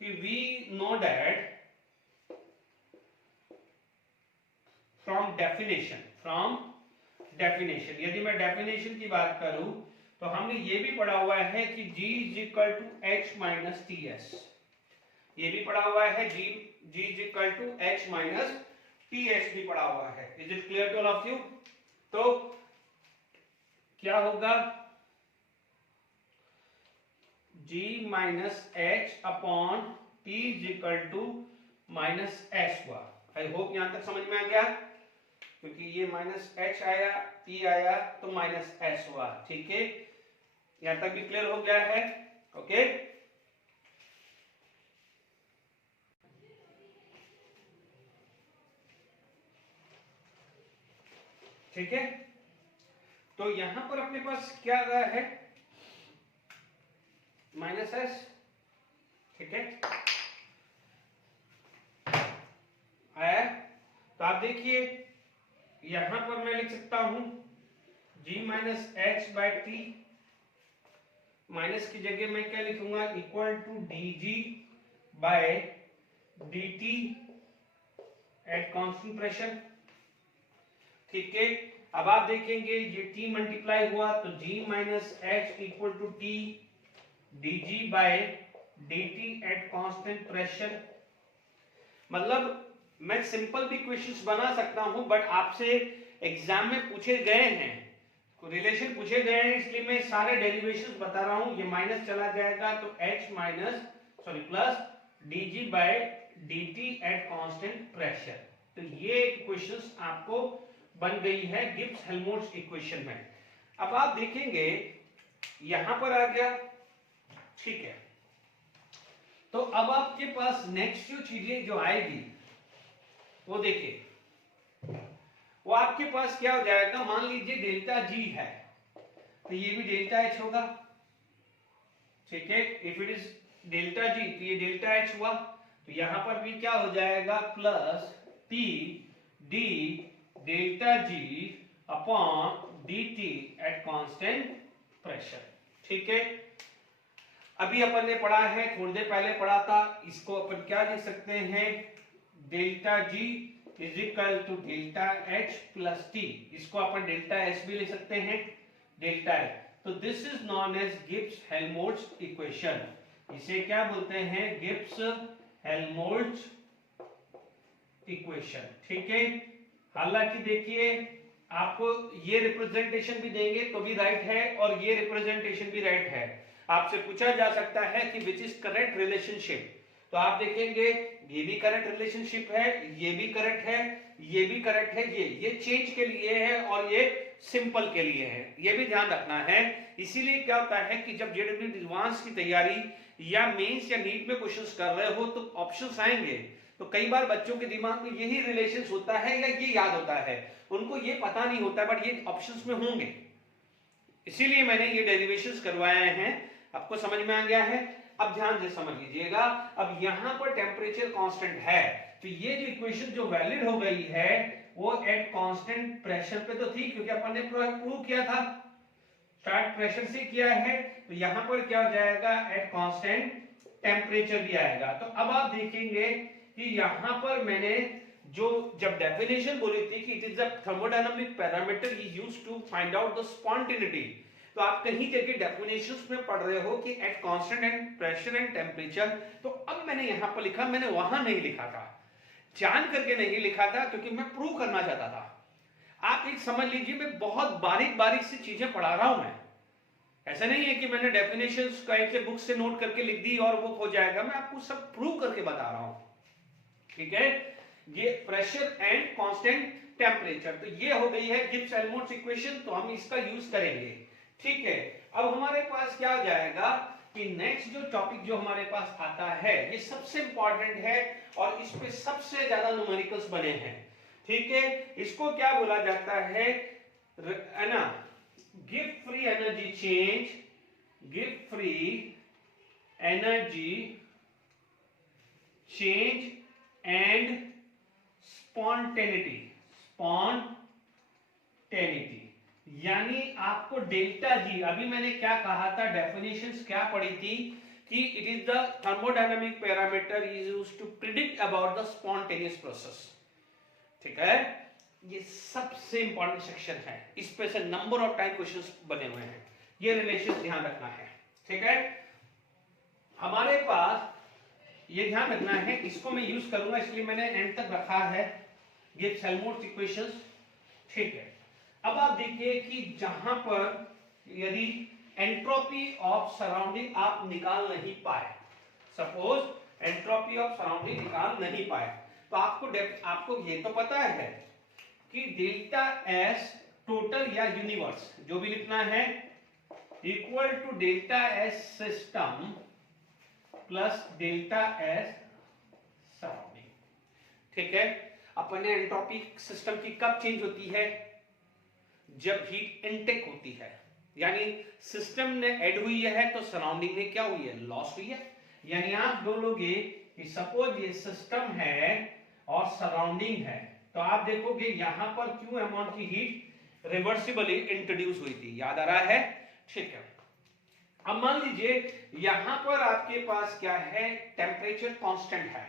कि we know that from definition, यदि मैं डेफिनेशन की बात करूं तो हमने ये भी पढ़ा हुआ है कि G is equal to H minus T S, ये भी पढ़ा हुआ है, G is equal to H minus T S भी पढ़ा हुआ है। Is it clear to all of you? तो क्या होगा, G minus H upon T is equal to minus S हुआ। आई होप यहां तक समझ में आ गया, क्योंकि ये माइनस एच आया, टी आया तो माइनस एस हुआ। ठीक है, यहां तक भी क्लियर हो गया है? ओके, ठीक है। तो यहां पर अपने पास क्या आ रहा है, माइनस एस, ठीक है, आया। तो आप देखिए यहां पर मैं लिख सकता हूं G minus H by T, minus की जगह मैं क्या लिखूंगा, equal to D G by D T at constant pressure. ठीक है, अब आप देखेंगे ये T मल्टीप्लाई हुआ तो G minus H equal to T D G by D T at constant pressure. मतलब मैं सिंपल भी क्वेश्चंस बना सकता हूं, बट आपसे एग्जाम में पूछे गए हैं, रिलेशन पूछे गए हैं, इसलिए मैं सारे डेरिवेशंस बता रहा हूं। ये माइनस चला जाएगा तो H minus sorry plus dg by dt at constant pressure. तो ये इक्वेशंस आपको बन गई है गिब्स हेल्महोल्ट्ज इक्वेशन में। अब आप देखेंगे यहां पर आ गया, ठीक है। तो अब आपके पास नेक्स्ट जो चीजें जो आएगी वो देखिए, वो आपके पास क्या हो जाएगा, मान लीजिए डेल्टा जी है तो ये भी डेल्टा एच होगा। ठीक है, if it is delta G तो ये डेल्टा एच हुआ, तो यहां पर भी क्या हो जाएगा, plus T D delta G upon D T at constant pressure. ठीक है, अभी अपन ने पढ़ा है, थोड़ी देर पहले पढ़ा था, इसको अपन क्या लिख सकते हैं, delta G is equal to delta H plus T, इसको अपन डेल्टा एच भी लिख सकते हैं, डेल्टा एच। तो this is non as Gibbs Helmholtz equation, इसे क्या बोलते हैं, गिब्स हेल्महोल्ट्ज इक्वेशन। ठीक है, हालांकि देखिए आपको ये रिप्रेजेंटेशन भी देंगे तो भी राइट है और ये रिप्रेजेंटेशन भी राइट है। आपसे पूछा जा सकता है कि विच इज करेक्ट रिलेशनशिप, तो आप देखेंगे ये भी करेक्ट रिलेशनशिप है, ये भी करेक्ट है, ये भी करेक्ट है, ये चेंज के लिए है और ये सिंपल के लिए है, ये भी ध्यान रखना है। इसीलिए क्या होता है कि जब जेडब्ल्यू एडवांस की तैयारी या मेंस या नीट में क्वेश्चंस कर रहे हो तो ऑप्शंस आएंगे, तो कई बार बच्चों के दिमाग में यही रिलेशंस होता है या ये याद होता है, उनको ये पता नहीं होता, बट ये ऑप्शंस में होंगे, इसीलिए मैंने ये डेरिवेशंस करवाए हैं। आपको समझ में आ गया है? अब ध्यान से समझ लीजिएगा, अब यहां पर टेम्परेचर कांस्टेंट है, तो ये जो इक्वेशन जो वैलिड हो गई है वो एट कांस्टेंट प्रेशर पे तो थी, क्योंकि अपन ने प्रूव किया था, स्टार्ट प्रेशर से किया है, तो यहां पर क्या हो जाएगा, एट कांस्टेंट टेम्परेचर भी आएगा। तो अब आप देखेंगे कि यहां पर मैंने जो जब डेफिनेशन बोली थी कि it is a thermodynamic parameter used to find out the spontaneity, तो आप कहीं जगह डेफिनेशंस में पढ़ रहे हो कि at constant and pressure and temperature, तो अब मैंने यहां पर लिखा, मैंने वहां नहीं लिखा था, जान करके नहीं लिखा था, क्योंकि मैं प्रूव करना चाहता था। आप एक समझ लीजिए, मैं बहुत बारीक बारीक सी चीजें पढ़ा रहा हूं, मैं ऐसा नहीं है कि मैंने डेफिनेशंस कहीं से बुक से नोट करके लिख दी और वो हो जाएगा, मैं आपको सब प्रूव करके बता रहा हूं। ठीक है, ये प्रेशर एंड कांस्टेंट टेम्परेचर, तो ये हो गई है गिब्स हेल्महोल्ट्ज इक्वेशन, तो हम इसका यूज करेंगे। ठीक है, अब हमारे पास क्या हो जाएगा कि नेक्स्ट जो टॉपिक जो हमारे पास आता है ये सबसे इंपॉर्टेंट है और इस पे सबसे ज्यादा न्यूमेरिकल्स बने हैं। ठीक है, इसको क्या बोला जाता है ना, give free energy change, give free energy change and spontaneity, spontaneity. Spontaneity. यानी आपको डेल्टा जी, अभी मैंने क्या कहा था, डेफिनेशंस क्या पढ़ी थी कि it is the thermodynamic parameter is used to predict about the spontaneous process. ठीक है, ये सबसे इंपॉर्टेंट सेक्शन है, इस पे से नंबर ऑफ टाइम क्वेश्चंस बने हुए हैं, ये रिलेशन ध्यान रखना है। ठीक है, हमारे पास ये ध्यान रखना है, इसको मैं यूज करूंगा इसलिए मैंने एंड तक रखा है, गिब्स हेल्महोल्ट्ज इक्वेशंस। ठीक है, अब आप देखिए कि जहां पर यदि एंट्रोपी ऑफ सराउंडिंग आप निकाल नहीं पाए, सपोज एंट्रोपी ऑफ सराउंडिंग निकाल नहीं पाए, तो आपको ये तो पता है कि डेल्टा एस टोटल या यूनिवर्स जो भी लिखना है equal to delta S system plus delta S surrounding. ठीक है, अपने एंट्रोपी सिस्टम की कब चेंज होती है, जब हीट इनटेक होती है, यानी सिस्टम ने ऐड हुई है तो सराउंडिंग में क्या हुई है, लॉस हुई है। यानी आप बोलोगे कि सपोज ये सिस्टम है और सराउंडिंग है, तो आप देखोगे यहां पर क्यों अमाउंट की हीट रिवर्सिबली इंट्रोड्यूस हुई थी, याद आ रहा है। ठीक है, अब मान लीजिए यहां पर आपके पास क्या है, टेम्परेचर कांस्टेंट है,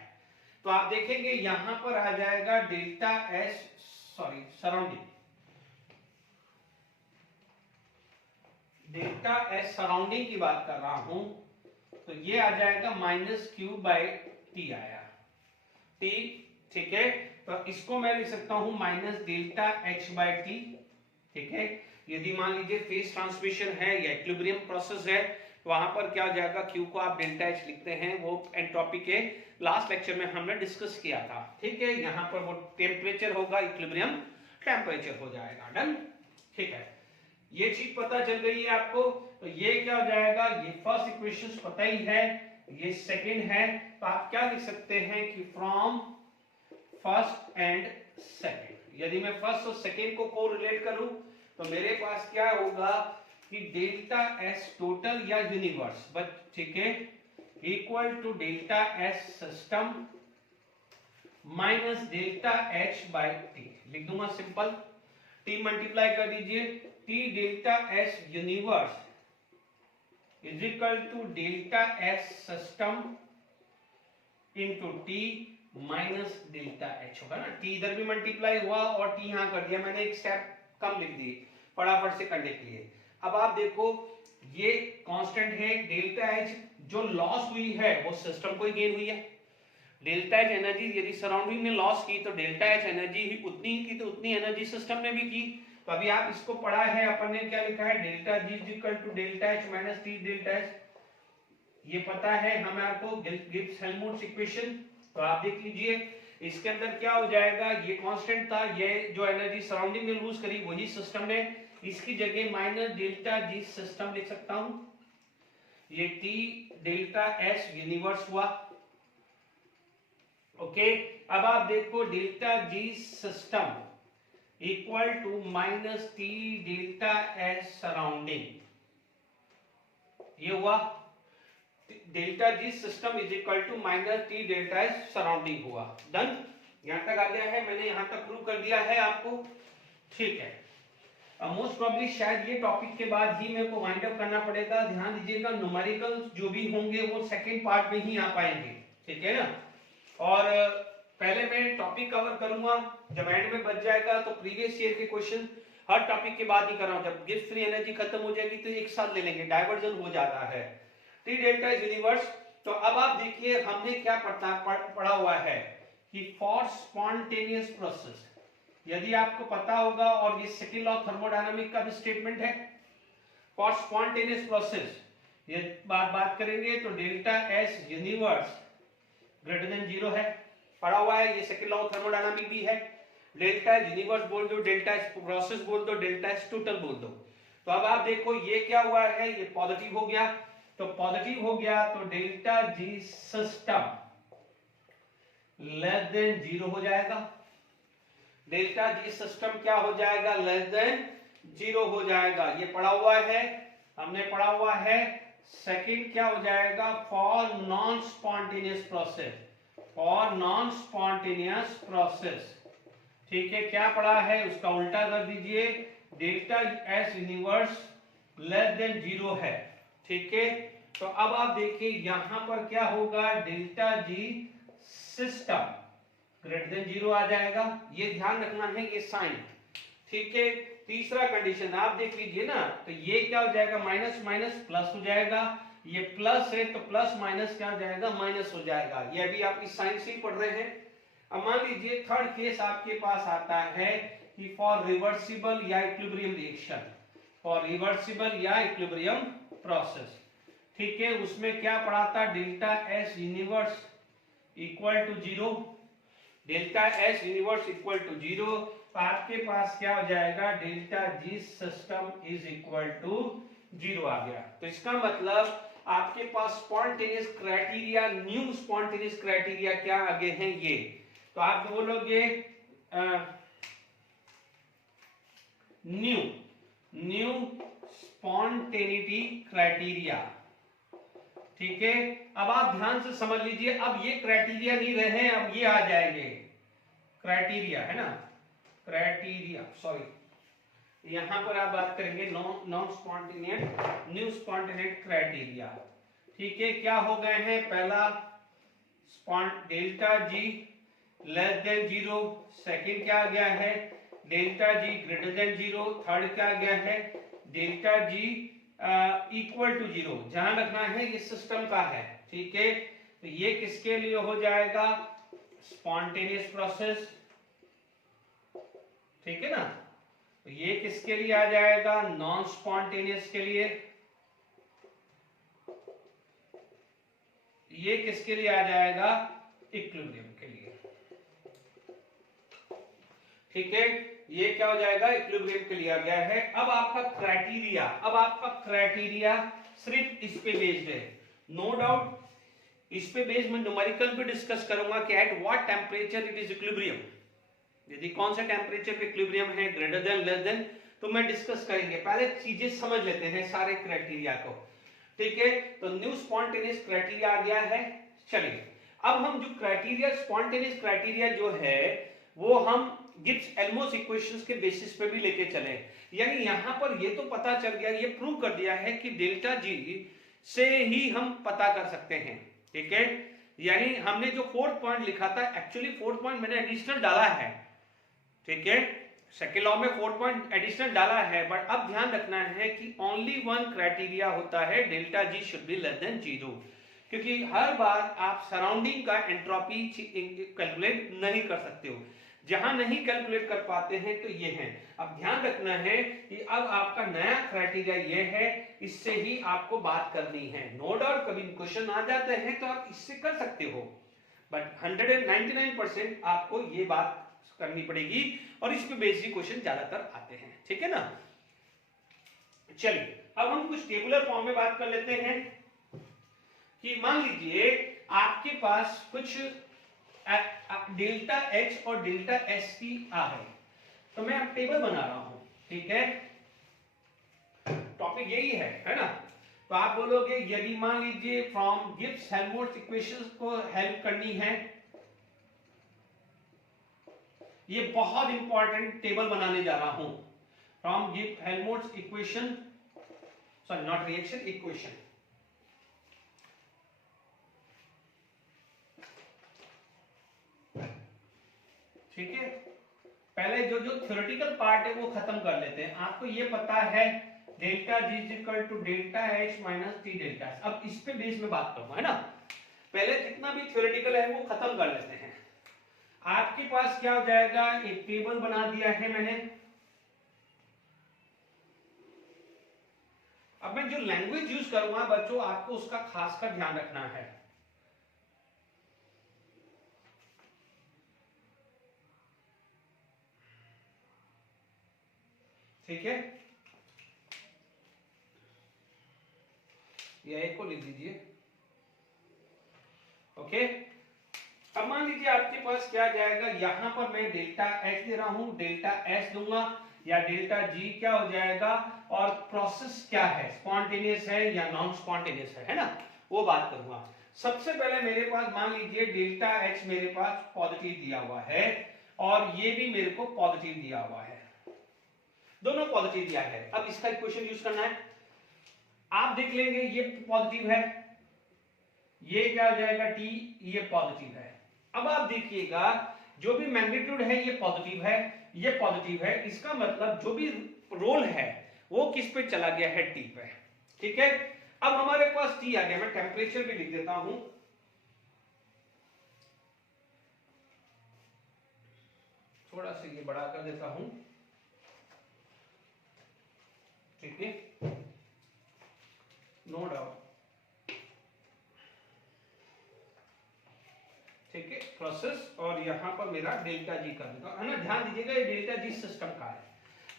तो आप देखेंगे यहां पर आ जाएगा delta S, sorry surrounding, delta S surrounding की बात कर रहा हूं, तो ये आ जाएगा माइनस क्यू बाई टी आया, टी। ठीक है, तो इसको मैं लिख सकता हूं minus delta H by T. ठीक है, यदि मान लीजिए फेज ट्रांसमिशन है या इक्विलिब्रियम प्रोसेस है, तो वहां पर क्या हो जाएगा, क्यू को आप डेल्टा एच लिखते हैं, वो एंट्रोपी के लास्ट लेक्चर में हमने डिस्कस किया था। ठीक है, यहां पर वो टेम्परेचर होगा, इक्विलिब्रियम टेम्परेचर हो जाएगा, डन। ठीक है, ये चीज पता चल गई है आपको, तो ये क्या हो जाएगा, ये फर्स्ट इक्वेशन पता ही है, ये सेकंड है, तो आप क्या लिख सकते हैं कि फ्रॉम फर्स्ट एंड सेकंड, यदि मैं फर्स्ट और सेकंड को कोरिलेट करूं तो मेरे पास क्या होगा कि डेल्टा एस टोटल या यूनिवर्स, बट ठीक है, equal to delta S system minus delta H by T, लिख दूंगा सिंपल, टी मल्टीप्लाई कर दीजिए, T delta S universe is equal to delta S system into T minus delta H होगा ना, टी इधर भी मल्टीप्लाई हुआ और टी यहां कर दिया मैंने, एक स्टेप कम लिख दी फटाफट से करने के लिए। अब आप देखो ये कांस्टेंट है डेल्टा एच, जो लॉस हुई है वो सिस्टम को ही गेन हुई है। डेल्टा एच एनर्जी यदि सराउंडिंग ने लॉस की तो डेल्टा एच एनर्जी ही उतनी ही की, तो उतनी एनर्जी सिस्टम ने भी की। तो अभी आप इसको पढ़ा है, अपन ने क्या लिखा है, delta G is equal to delta H minus T delta H, ये पता है हमारे को, गिब्स हेल्महोल्ट्ज इक्वेशन। तो आप देख लीजिए इसके अंदर क्या हो जाएगा, ये कांस्टेंट था, ये जो एनर्जी सराउंडिंग ने लूज करी वही सिस्टम ने, इसकी जगह माइनस डेल्टा जी सिस्टम लिख सकता हूं, ये टी डेल्टा एस यूनिवर्स हुआ। ओके, अब आप देखो delta G system equal to minus T delta S surrounding, ये हुआ, delta G system is equal to minus T delta S surrounding हुआ, डन। यहां तक आ गया है, मैंने यहां तक प्रूव कर दिया है आपको। ठीक है, मोस्ट प्रोबेबली शायद ये टॉपिक के बाद ही मेरे को वाइंड अप करना पड़ेगा, ध्यान दीजिएगा न्यूमेरिकल जो भी होंगे वो सेकंड पार्ट में ही आ पाएंगे, ठीक है ना। और पहले मैं टॉपिक कवर करूंगा, जब एंड में बच जाएगा तो प्रीवियस ईयर के क्वेश्चन हर टॉपिक के बाद ही कर रहा हूं, जब गिब्स फ्री एनर्जी खत्म हो जाएगी तो एक साथ ले लेंगे, डाइवर्जन हो जाता है, टी डेल्टा यूनिवर्स। तो अब आप देखिए हमने क्या पढ़ा हुआ है कि फॉर स्पॉन्टेनियस प्रोसेस, यदि आपको पता होगा, और ये सेकंड लॉ थर्मोडायनामिक का भी स्टेटमेंट है, फॉर स्पॉन्टेनियस प्रोसेस ये बात करेंगे तो delta S universe greater than 0 है, पढ़ा हुआ है, ये सेकंड लॉ थर्मोडायनामिक भी है। डेल्टा यूनिवर्स बोल दो, डेल्टा एस प्रोसेस बोल दो, डेल्टा एस टोटल बोल दो। तो अब आप देखो ये क्या हुआ है, ये पॉजिटिव हो गया, तो पॉजिटिव हो गया तो delta G system less than 0 हो जाएगा, डेल्टा जी सिस्टम क्या हो जाएगा, लेस देन 0 हो जाएगा, ये पढ़ा हुआ है, हमने पढ़ा हुआ है। सेकंड क्या हो जाएगा, for non spontaneous process, for non spontaneous process ठीक है, क्या पड़ा है उसका उल्टा कर दीजिए, delta S universe less than 0 है। ठीक है, तो अब आप देखिए यहां पर क्या होगा, delta G system greater than 0 आ जाएगा, ये ध्यान रखना है, ये साइन। ठीक है, तीसरा कंडीशन आप देख लीजिए ना, तो ये क्या हो जाएगा, माइनस माइनस प्लस हो जाएगा, ये प्लस है तो प्लस माइनस क्या हो जाएगा, माइनस हो जाएगा। ये अभी आप इस साइन से ही पढ़ रहे हैं। अब मान लीजिए थर्ड केस आपके पास आता है कि फॉर रिवर्सिबल या इक्विलिब्रियम रिएक्शन, फॉर रिवर्सिबल या इक्विलिब्रियम प्रोसेस। ठीक है, उसमें क्या पढ़ा था, delta S universe equal to 0, delta S universe equal to 0, तो आपके पास क्या हो जाएगा, delta G system is equal to 0 आ गया। तो इसका मतलब आपके पास spontaneous criteria, new spontaneous criteria क्या आगे हैं ये, तो आप बोलोगे न्यू स्पॉन्टेनिटी क्राइटेरिया। ठीक है, अब आप ध्यान से समझ लीजिए, अब ये क्राइटेरिया नहीं रहे, अब ये आ जाएंगे क्राइटेरिया, है ना, क्राइटेरिया, सॉरी यहां पर आप बात करेंगे non spontaneous, new spontaneous criteria. ठीक है, क्या हो गए हैं, पहला delta G less than 0, second क्या आ गया है, डेल्टा जी ग्रेटर देन 0, थर्ड क्या आ गया है, डेल्टा जी इक्वल टू 0। ध्यान रखना है ये सिस्टम का है। ठीक है, तो ये किसके लिए हो जाएगा, स्पॉन्टेनियस प्रोसेस। ठीक है ना, तो ये किसके लिए आ जाएगा, नॉन स्पॉन्टेनियस के लिए। ये किसके लिए आ जाएगा, इक्विलिब्रियम के लिए। ठीक है, ये क्या हो जाएगा, इक्विलिब्रियम के लिए आ गया है। अब आपका क्राइटेरिया सिर्फ इस पे बेस्ड है, नो डाउट इस पे बेस्ड मैं न्यूमेरिकल पे डिस्कस करूंगा कि at what temperature it is equilibrium, यदि कौन सा टेम्परेचर पे इक्विलिब्रियम है, ग्रेटर देन लेस देन, तो मैं डिस्कस करेंगे। पहले चीजें समझ लेते हैं सारे क्राइटेरिया को। ठीक है, तो न्यू स्पॉन्टेनियस क्राइटेरिया आ गया है। चलिए अब हम जो क्राइटेरिया, स्पॉन्टेनियस क्राइटेरिया जो है वो हम गिब्स एल्मोस इक्वेशंस के बेसिस पे भी लेके चले, यानी यहां पर ये तो पता चल गया, ये प्रूव कर दिया है कि डेल्टा जी से ही हम पता कर सकते हैं। ठीक है, यानी हमने जो फोर्थ पॉइंट लिखा था, एक्चुअली फोर्थ पॉइंट मैंने एडिशनल डाला है। ठीक है, सेकेंड लॉ में फोर्थ पॉइंट एडिशनल डाला है, बट अब ध्यान रखना है कि ओनली वन क्राइटेरिया होता है, delta ji should be less than 0, क्योंकि हर बार आप सराउंडिंग का एंट्रोपी कैलकुलेट नहीं कर सकते हो। जहां नहीं कैलकुलेट कर पाते हैं तो ये है। अब ध्यान रखना है कि अब आपका नया क्राइटेरिया ये है, इससे ही आपको बात करनी है। नो डाउट कभी क्वेश्चन आ जाते हैं तो आप इससे कर सकते हो, बट 199% आपको ये बात करनी पड़ेगी, और इस पे बेसिक क्वेश्चन ज्यादातर आते हैं। ठीक है ना, चलिए अब हम कुछ टेबुलर फॉर्म में बात कर लेते हैं कि मान लीजिए आपके पास कुछ डेल्टा एच और डेल्टा एस की आ है, तो मैं अब टेबल बना रहा हूं। ठीक है, टॉपिक यही है ना, तो आप बोलोगे यदि मान लीजिए फ्रॉम गिब्स हेल्महोल्ट्ज इक्वेशंस को हेल्प करनी है, ये बहुत इंपॉर्टेंट टेबल बनाने जा रहा हूं, from Gibbs Helmholtz equation, sorry not reaction, equation. ठीक है, पहले जो थ्योरेटिकल पार्ट है वो खत्म कर लेते हैं। आपको ये पता है delta G is equal to delta H minus T delta. अब इस पे बेस में बात करूंगा, है ना, पहले जितना भी थ्योरेटिकल है वो खत्म कर लेते हैं। आपके पास क्या हो जाएगा, एक टेबल बना दिया है मैंने। अब मैं जो लैंग्वेज यूज करूंगा बच्चों, आपको उसका खासकर ध्यान रखना है। ठीक है, ये एक को लिख दीजिए। ओके, अब मान लीजिए आपके पास क्या जाएगा, यहां पर मैं डेल्टा एच दे रहा हूं, डेल्टा एस दूंगा, या डेल्टा जी क्या हो जाएगा, और प्रोसेस क्या है, स्पॉन्टेनियस है या नॉन स्पॉन्टेनियस है ना, वो बात करूंगा। सबसे पहले मेरे पास मान लीजिए डेल्टा एच मेरे पास पॉजिटिव दिया हुआ है, और ये भी मेरे को पॉजिटिव दिया हुआ है, दोनों पॉजिटिव दिया है। अब इसका इक्वेशन यूज करना है, आप देख लेंगे ये पॉजिटिव है, ये क्या हो जाएगा टी, ये पॉजिटिव है। अब आप देखिएगा जो भी मैग्नीट्यूड है ये पॉजिटिव है, ये पॉजिटिव है, इसका मतलब जो भी रोल है वो किस पे चला गया है, टी पे। ठीक है, अब हमारे पास टी आ गया, मैं टेम्परेचर भी लिख देता हूं, थोड़ा सा ये बड़ा कर देता हूं, ठीक है, नो डाउट, ठीक है, प्रोसेस, और यहां पर मेरा डेल्टा जी कर दूंगा, है ना। ध्यान दीजिएगा ये डेल्टा जी सिस्टम का है।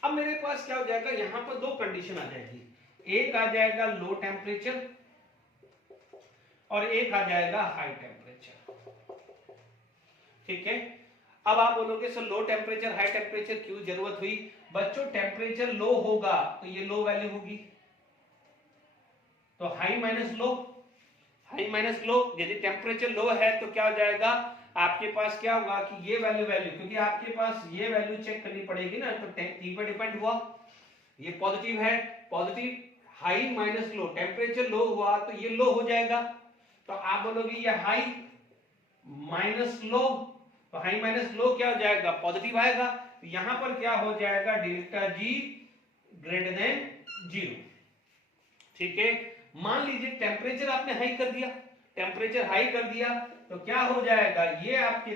अब मेरे पास क्या हो जाएगा, यहां पर दो कंडीशन आ जाएगी, एक आ जाएगा लो टेम्परेचर और एक आ जाएगा हाई टेम्परेचर। ठीक है, अब आप बोलोगे sir low temperature high temperature क्यों जरूरत हुई? बच्चों टेम्परेचर लो होगा तो ये लो वैल्यू होगी, तो high minus low, high minus low, यदि टेम्परेचर लो है तो क्या हो जाएगा आपके पास, क्या होगा कि ये वैल्यू क्योंकि आपके पास ये वैल्यू चेक करनी पड़ेगी ना, तो टी पे डिपेंड हुआ, ये पॉजिटिव है, positive, high minus low, temperature low हुआ तो ये लो हो जाएगा, तो आप बोलोगे ये हाई माइनस लो, तो हाई माइनस लो क्या हो जाएगा, पॉजिटिव आएगा, तो यहां पर क्या हो जाएगा, डेल्टा जी ग्रेटर देन 0। ठीक है, मान लीजिए टेम्परेचर आपने हाई कर दिया, टेम्परेचर हाई कर दिया तो क्या हो जाएगा, ये आपके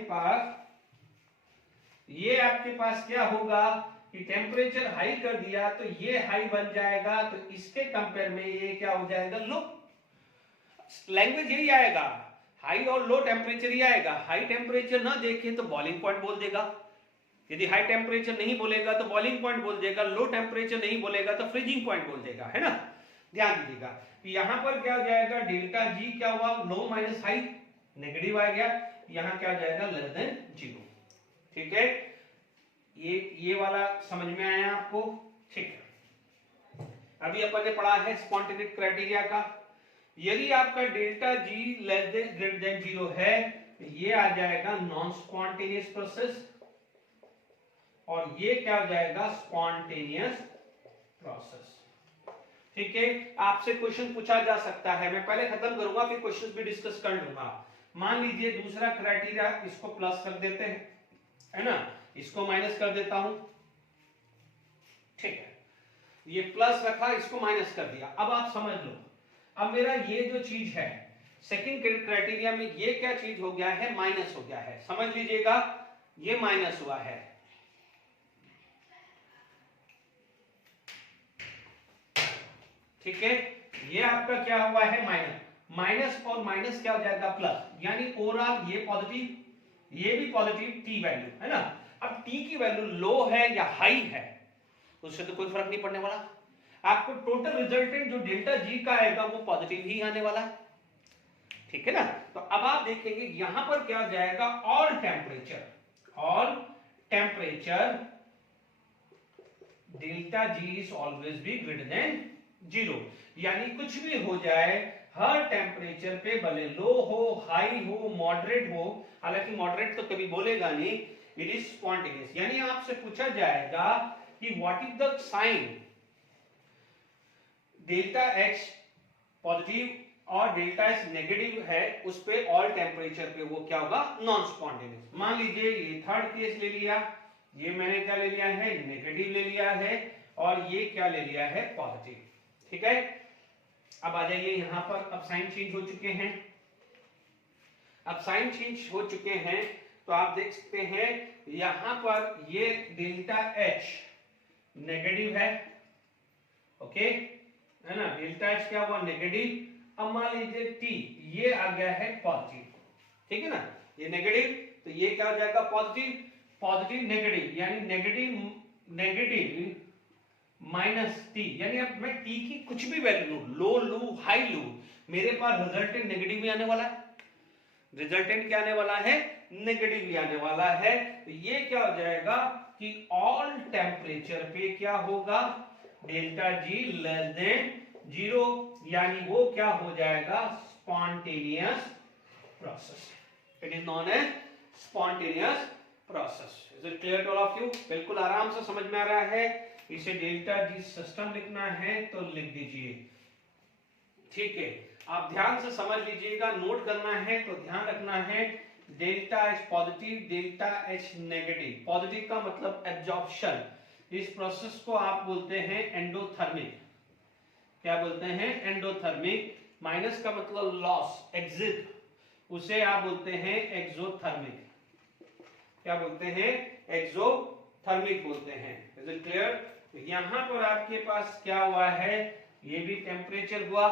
पास क्या होगा कि टेम्परेचर हाई कर दिया तो ये हाई बन जाएगा, तो इसके कंपेयर में ये क्या हो जाएगा, लो। लैंग्वेज यही आएगा, हाई और लो टेम्परेचर ही आएगा। हाई टेम्परेचर ना देखे तो बॉइलिंग पॉइंट बोल देगा, यदि हाई टेम्परेचर नहीं बोलेगा तो बॉइलिंग पॉइंट बोल देगा, लो टेम्परेचर नहीं बोलेगा तो फ्रीजिंग पॉइंट बोल देगा, है ना। ध्यान दीजिएगा यहां पर क्या हो जाएगा, डेल्टा जी क्या हुआ, लो माइनस हाई, नेगेटिव आ गया, यहां क्या हो जाएगा, लेस देन 0। ठीक है, ये वाला समझ में आया आपको? ठीक है, अभी अपन ने पढ़ा है स्पॉन्टेनियस क्राइटेरिया का, यदि आपका delta G less than greater than 0 है तो ये आ जाएगा नॉन स्पॉन्टेनियस प्रोसेस, और ये क्या हो जाएगा, स्पॉन्टेनियस प्रोसेस। ठीक है, आपसे क्वेश्चन पूछा जा सकता है, मैं पहले खत्म करूंगा फिर क्वेश्चन भी डिस्कस कर लूंगा। मान लीजिए दूसरा क्राइटेरिया, इसको प्लस कर देते हैं, है ना, इसको माइनस कर देता हूं, ठीक है, ये प्लस रखा, इसको माइनस कर दिया। अब आप समझ लो, अब मेरा ये जो चीज है सेकंड क्राइटेरिया में ये क्या चीज हो गया है, माइनस हो गया है, समझ लीजिएगा, ये माइनस हुआ है, ठीक है, ये आपका क्या हुआ है, माइनस, माइनस और माइनस क्या हो जाएगा, प्लस, यानी ओवरऑल ये पॉजिटिव, ये भी पॉजिटिव, टी वैल्यू, है ना। अब टी की वैल्यू लो है या हाई है उससे तो कोई फर्क नहीं पड़ने वाला, आपको टोटल रिजल्टेंट जो डेल्टा जी का आएगा वो पॉजिटिव ही आने वाला है, ठीक है ना। तो अब आप देखेंगे यहां पर क्या जाएगा, all temperature delta G is always be greater than 0, यानी कुछ भी हो जाए हर टेम्परेचर पे, भले लो हो, हाई हो, मॉडरेट हो, हालांकि मॉडरेट तो कभी बोलेगा नहीं, इट इज स्पॉन्टेनियस। यानी आपसे पूछा जाएगा कि what is the sign, delta H positive और डेल्टा एच नेगेटिव है, उस पे ऑल टेम्परेचर पे वो क्या होगा, नॉन स्पॉन्टेनियस। मान लीजिए ये थर्ड केस ले लिया, ये मैंने क्या ले लिया है, नेगेटिव ले लिया है, और ये क्या ले लिया है, पॉजिटिव। ठीक है, अब आ जाइए यहां पर, अब साइन चेंज हो चुके हैं, अब साइन चेंज हो चुके हैं, तो आप देख सकते हैं यहां पर ये डेल्टा एच नेगेटिव है, ओके, है ना, डेल्टा एच क्या हुआ, नेगेटिव। अब मान लीजिए टी ये आ गया है पॉजिटिव, ठीक है ना, ये नेगेटिव, तो ये क्या हो जाएगा, पॉजिटिव, पॉजिटिव नेगेटिव, यानी नेगेटिव माइनस टी, यानी अब मैं टी की कुछ भी वैल्यू लूं, लो लूं, हाई लूं, मेरे पास रिजल्टेंट नेगेटिव भी आने वाला है, रिजल्टेंट क्या आने वाला है, नेगेटिव भी आने वाला है। तो ये क्या हो जाएगा कि ऑल टेम्परेचर पे क्या होगा, डेल्टा जी लेस देन 0, यानी वो क्या हो जाएगा, spontaneous process, it is non as spontaneous process. Is it clear to all of you? बिल्कुल आराम से समझ में आ रहा है। इसे डेल्टा जी सिस्टम लिखना है तो लिख दीजिए, ठीक है। आप ध्यान से समझ लीजिएगा, नोट करना है तो ध्यान रखना है delta H positive, delta H negative. Positive का मतलब एब्जॉर्प्शन, इस प्रोसेस को आप बोलते हैं एंडोथर्मिक। क्या बोलते हैं? एंडोथर्मिक। माइनस का मतलब लॉस, एग्जिट, उसे आप बोलते हैं एक्सोथर्मिक। क्या बोलते हैं? एक्सोथर्मिक बोलते हैं। Is it clear? यहां पर आपके पास क्या हुआ है, ये भी टेम्परेचर हुआ,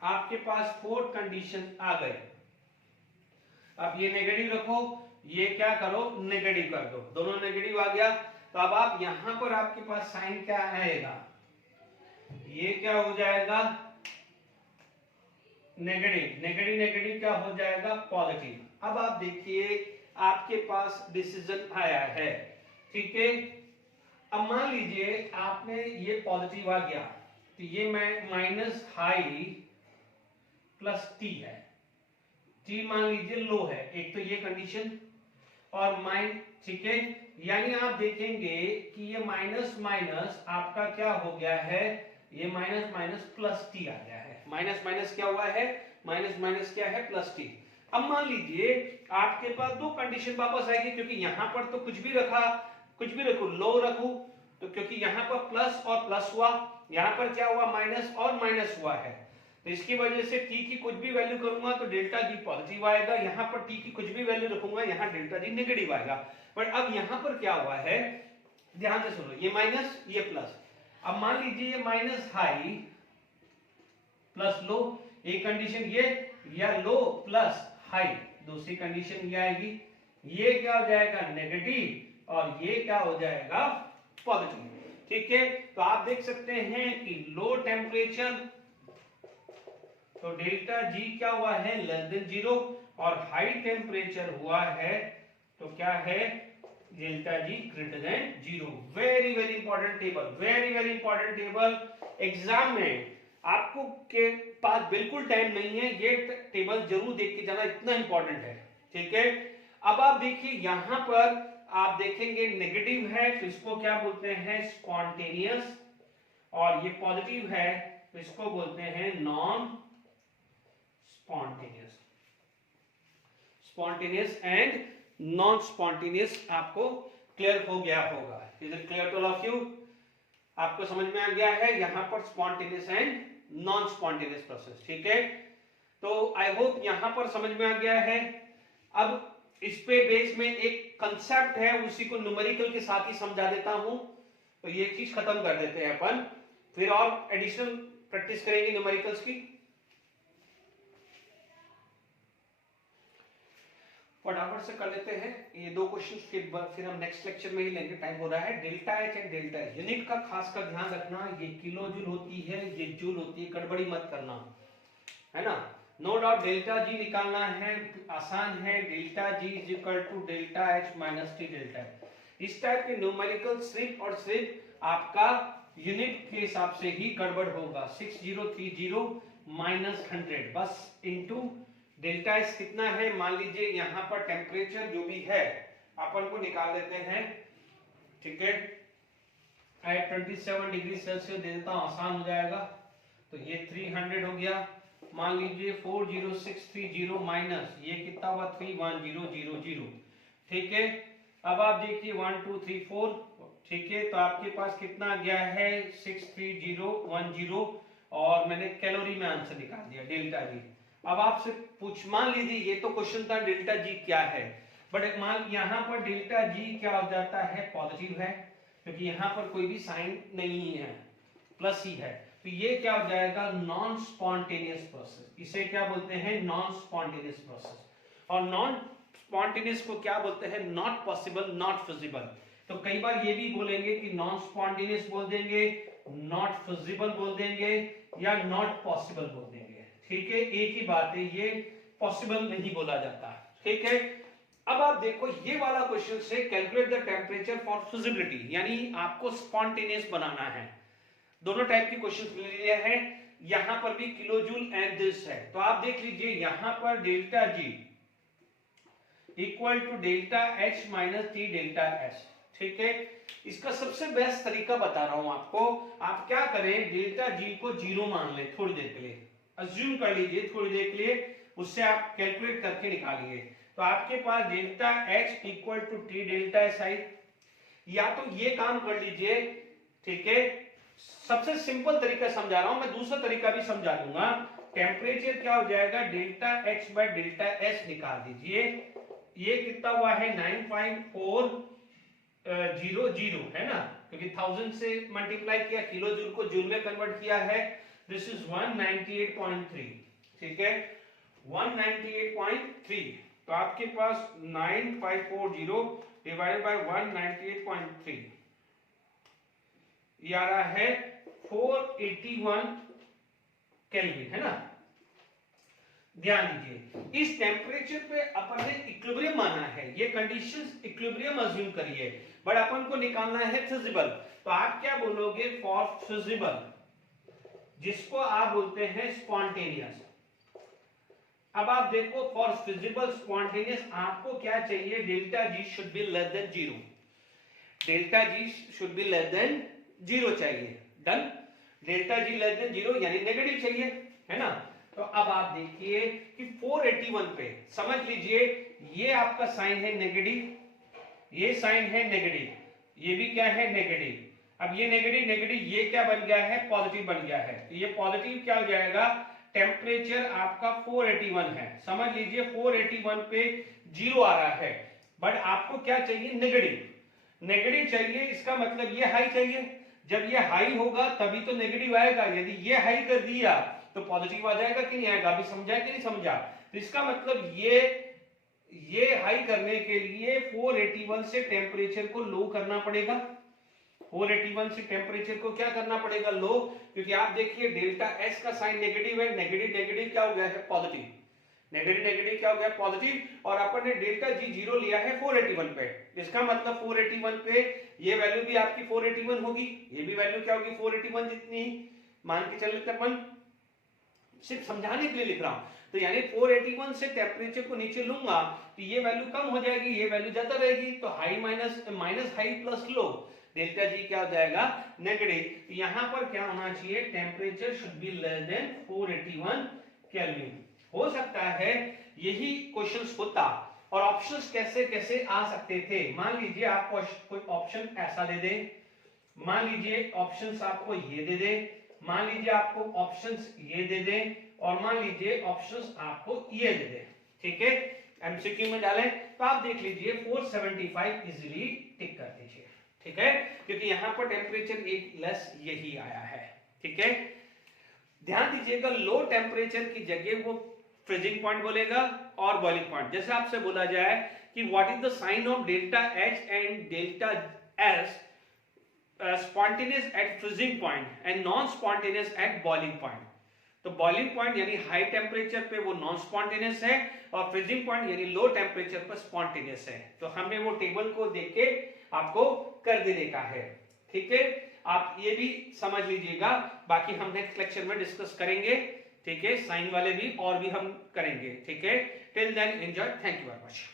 आपके पास 4 कंडीशन आ गए। अब ये नेगेटिव रखो, ये क्या करो, नेगेटिव कर दो, दोनों नेगेटिव आ गया। तो अब आप यहां पर आपके पास साइन क्या आएगा, ये क्या हो जाएगा, नेगेटिव, नेगेटिव नेगेटिव क्या हो जाएगा, पॉजिटिव। अब आप देखिए आपके पास डिसीजन आया है, ठीक है। अब मान लीजिए आपने ये पॉजिटिव आ गया, तो ये मैं माइनस हाई प्लस टी है, टी मान लीजिए लो है, एक तो ये कंडीशन, और माइन, ठीक है। यानी आप देखेंगे कि ये माइनस माइनस आपका क्या हो गया है, ये माइनस माइनस प्लस टी आ गया है। माइनस माइनस क्या हुआ है, माइनस माइनस क्या है, प्लस टी। अब मान लीजिए आपके पास 2 कंडीशन वापस आएगी, क्योंकि यहां पर तो कुछ भी रखा, कुछ भी रखू, लो रखू, तो क्योंकि यहां पर प्लस और प्लस हुआ, यहां पर क्या हुआ, माइनस और माइनस हुआ है, तो इसकी वजह से टी की कुछ भी वैल्यू करूंगा तो डेल्टा जी पॉजिटिव आएगा, यहां पर टी की कुछ भी वैल्यू रखूंगा यहां डेल्टा जी नेगेटिव आएगा। बट अब यहां पर क्या हुआ है, ध्यान से सुनो, ये माइनस ये प्लस। अब मान लीजिए ये माइनस हाई प्लस लो, एक कंडीशन ये, या लो प्लस हाई, दूसरी कंडीशन ये आएगी, ये क्या हो जाएगा, नेगेटिव, और ये क्या हो जाएगा, पॉजिटिव, ठीक है। तो आप देख सकते हैं कि लो टेम्परेचर, तो डेल्टा जी क्या हुआ है, लेस देन 0, और हाई टेम्परेचर हुआ है तो क्या है, डेल्टा जी greater than 0। Very very important table, very very important table. Exam में आपको के पास बिल्कुल टाइम नहीं है, ये टेबल जरूर देख के जाना, इतना इंपॉर्टेंट है, ठीक है। अब आप देखिए यहां पर आप देखेंगे नेगेटिव है तो इसको क्या बोलते हैं, स्पॉन्टेनियस, और ये पॉजिटिव है तो इसको बोलते हैं non spontaneous. Spontaneous and non spontaneous आपको क्लियर हो गया होगा। Is it clear to all of you? आपको समझ में आ गया है यहां पर spontaneous and non spontaneous process, ठीक है। तो आई होप यहां पर समझ में आ गया है। अब इस पे बेस में एक कंसेप्ट है, उसी को न्यूमेरिकल के साथ ही समझा देता हूं, तो ये चीज खत्म कर देते हैं अपन, फिर और एडिशनल प्रैक्टिस करेंगे न्यूमेरिकल्स की। फटाफट से कर लेते हैं ये 2 क्वेश्चन, फिर हम नेक्स्ट लेक्चर में ही लेंगे, टाइम हो रहा है। Delta H and delta H, unit का खास कर ध्यान रखना, ये किलो जूल होती है, ये जूल होती है, गड़बड़ी मत करना, है ना। नो डाउट डेल्टा जी निकालना है, आसान है, delta G is equal to delta H minus T delta H. इस टाइप के न्यूमेरिकल सिर्फ और सिर्फ आपका यूनिट के हिसाब से ही गड़बड़ होगा, 6030 माइनस 100 बस इंटू डेल्टा एस कितना है, मान लीजिए यहां पर टेम्परेचर जो भी है अपन को निकाल लेते हैं, ठीक है। 27 डिग्री सेल्सियस दे देता हूं, आसान हो जाएगा। तो ये 300 हो गया, मान लीजिए 40630 माइनस ये कितना हुआ, 31000, ठीक है। अब आप देखिए 1 2 3 4, ठीक है। तो आपके पास कितना गया है, 63010, और मैंने कैलोरी में आंसर निकाल दिया डेल्टा जी। अब आपसे पूछ, मान लीजिए ये तो क्वेश्चन था डेल्टा जी क्या है, बट मान यहां पर डेल्टा जी क्या हो जाता है, पॉजिटिव है, क्योंकि यहां पर कोई भी साइन नहीं है, प्लस ही है, तो ये क्या हो जाएगा, नॉन स्पॉन्टेनियस प्रोसेस। इसे क्या बोलते हैं, नॉन स्पॉन्टेनियस प्रोसेस। और नॉन स्पॉन्टेनियस को क्या बोलते हैं, नॉट पॉसिबल, नॉट फिजिबल। तो कई बार ये भी बोलेंगे कि नॉन स्पॉन्टेनियस बोल देंगे, नॉट फिजिबल बोल देंगे, या नॉट पॉसिबल बोल देंगे, ठीक है। एक ही बात है, ये पॉसिबल नहीं बोला जाता, ठीक है। अब आप देखो ये वाला क्वेश्चन से calculate the temperature for feasibility, यानी आपको स्पॉन्टेनियस बनाना है। दोनों टाइप के क्वेश्चन लिए हैं, यहां पर भी किलो जूल एंड दिस है। तो आप देख लीजिए यहां पर delta G equal to delta H minus T delta S. ठीक है, इसका सबसे बेस्ट तरीका बता रहा हूं आपको। आप क्या करें, डेल्टा जी को 0 मान ले थोड़ी देर के लिए, अज्यूम कर लीजिए थोड़ी देर के लिए, उससे आप कैलकुलेट करके निकालिए। तो आपके पास delta H equal to T delta S आई। या तो ये काम कर लीजिए, ठीक है, सबसे सिंपल तरीका समझा रहा हूं मैं, दूसरा तरीका भी समझा दूंगा। टेम्परेचर क्या हो जाएगा, delta H by delta S निकाल दीजिए। ये कितना हुआ है 95400 है ना, क्योंकि 1000 से मल्टीप्लाई किया, किलो जूल को जूल में कन्वर्ट किया है। This is 198.3। ठीक है, 198.3। तो आपके पास 9540 डिवाइडेड बाय 198.3 ये आ रहा है 481 केल्विन, है ना। ध्यान दीजिए, इस टेम्परेचर पे अपन ने इक्विलिब्रियम माना है, ये कंडीशंस इक्विलिब्रियम अज्यूम करिए, बट अपन को निकालना है फिजिबल। तो आप क्या बोलोगे, फॉर फिजिबल, जिसको आप बोलते हैं स्पॉन्टेनियस। अब आप देखो, फॉर फिजिबल स्पॉन्टेनियस आपको क्या चाहिए, delta G should be less than 0। Delta G should be less than 0 चाहिए। Done, delta G less than 0 यानी नेगेटिव चाहिए, है ना। तो अब आप देखिए कि 481 पे समझ लीजिए, ये आपका साइन है नेगेटिव, ये साइन है नेगेटिव, ये भी क्या है नेगेटिव। अब ये नेगेटिव नेगेटिव ये क्या बन गया है, पॉजिटिव बन गया है। तो ये पॉजिटिव क्या हो जाएगा, टेम्परेचर आपका 481 है, समझ लीजिए 481 पे 0 आ रहा है, बट आपको क्या चाहिए, नेगेटिव। नेगेटिव चाहिए, इसका मतलब ये हाई चाहिए। जब ये हाई होगा तभी तो नेगेटिव आएगा। यदि ये हाई कर दिया तो पॉजिटिव आ जाएगा कि नहीं आएगा, अभी समझा कि नहीं समझा। तो इसका मतलब ये हाई करने के लिए 481 से टेम्परेचर को लो करना पड़ेगा। 481 से टेम्परेचर को क्या करना पड़ेगा, लो, क्योंकि आप देखिए डेल्टा एस का साइन नेगेटिव है, नेगेटिव नेगेटिव क्या हो गया है, पॉजिटिव, नेगेटिव नेगेटिव क्या हो गया, पॉजिटिव, और अपन ने डेल्टा जी 0 लिया है 481 पे। इसका मतलब 481 पे ये वैल्यू भी आपकी 481 होगी, ये भी वैल्यू क्या होगी 481 जितनी, मान के चल लेते अपन, सिर्फ समझाने के लिए लिख रहा हूं। तो यानी 481 से टेम्परेचर को नीचे लूंगा तो ये वैल्यू कम हो जाएगी, ये वैल्यू ज्यादा रहेगी। तो high minus high plus low, delta G क्या हो जाएगा, नेगेटिव। यहां पर क्या होना चाहिए, temperature should be less than 481 kelvin. हो सकता है यही क्वेश्चंस होता, और ऑप्शंस कैसे कैसे आ सकते थे। मान लीजिए आपको कोई ऑप्शन ऐसा दे दे, मान लीजिए ऑप्शंस आपको ये दे दे, मान लीजिए आपको ऑप्शंस ये दे दे, और मान लीजिए ऑप्शंस आपको ये दे दे। ठीक है, एमसीक्यू में डालें तो आप देख लीजिए 475 इजीली टिक कर दीजिए। ठीक है, क्योंकि यहां पर टेम्परेचर एक लेस यही आया है। ठीक है, ध्यान दीजिएगा, लो टेम्परेचर की जगह वो फ्रीजिंग पॉइंट बोलेगा और बॉइलिंग पॉइंट। जैसे आपसे बोला जाए कि what is the sign of delta H and delta S, spontaneous at freezing point and non-spontaneous at boiling point। तो boiling point यानी हाई टेम्परेचर पे वो नॉन स्पॉन्टेनियस है, और फ्रीजिंग पॉइंट यानी लो टेम्परेचर पर स्पॉन्टेनियस है। तो हमने वो टेबल को देख के आपको कर देने का है। ठीक है, आप ये भी समझ लीजिएगा, बाकी हम नेक्स्ट लेक्चर में डिस्कस करेंगे। ठीक है, साइन वाले भी और भी हम करेंगे। ठीक है, till then enjoy, thank you very much.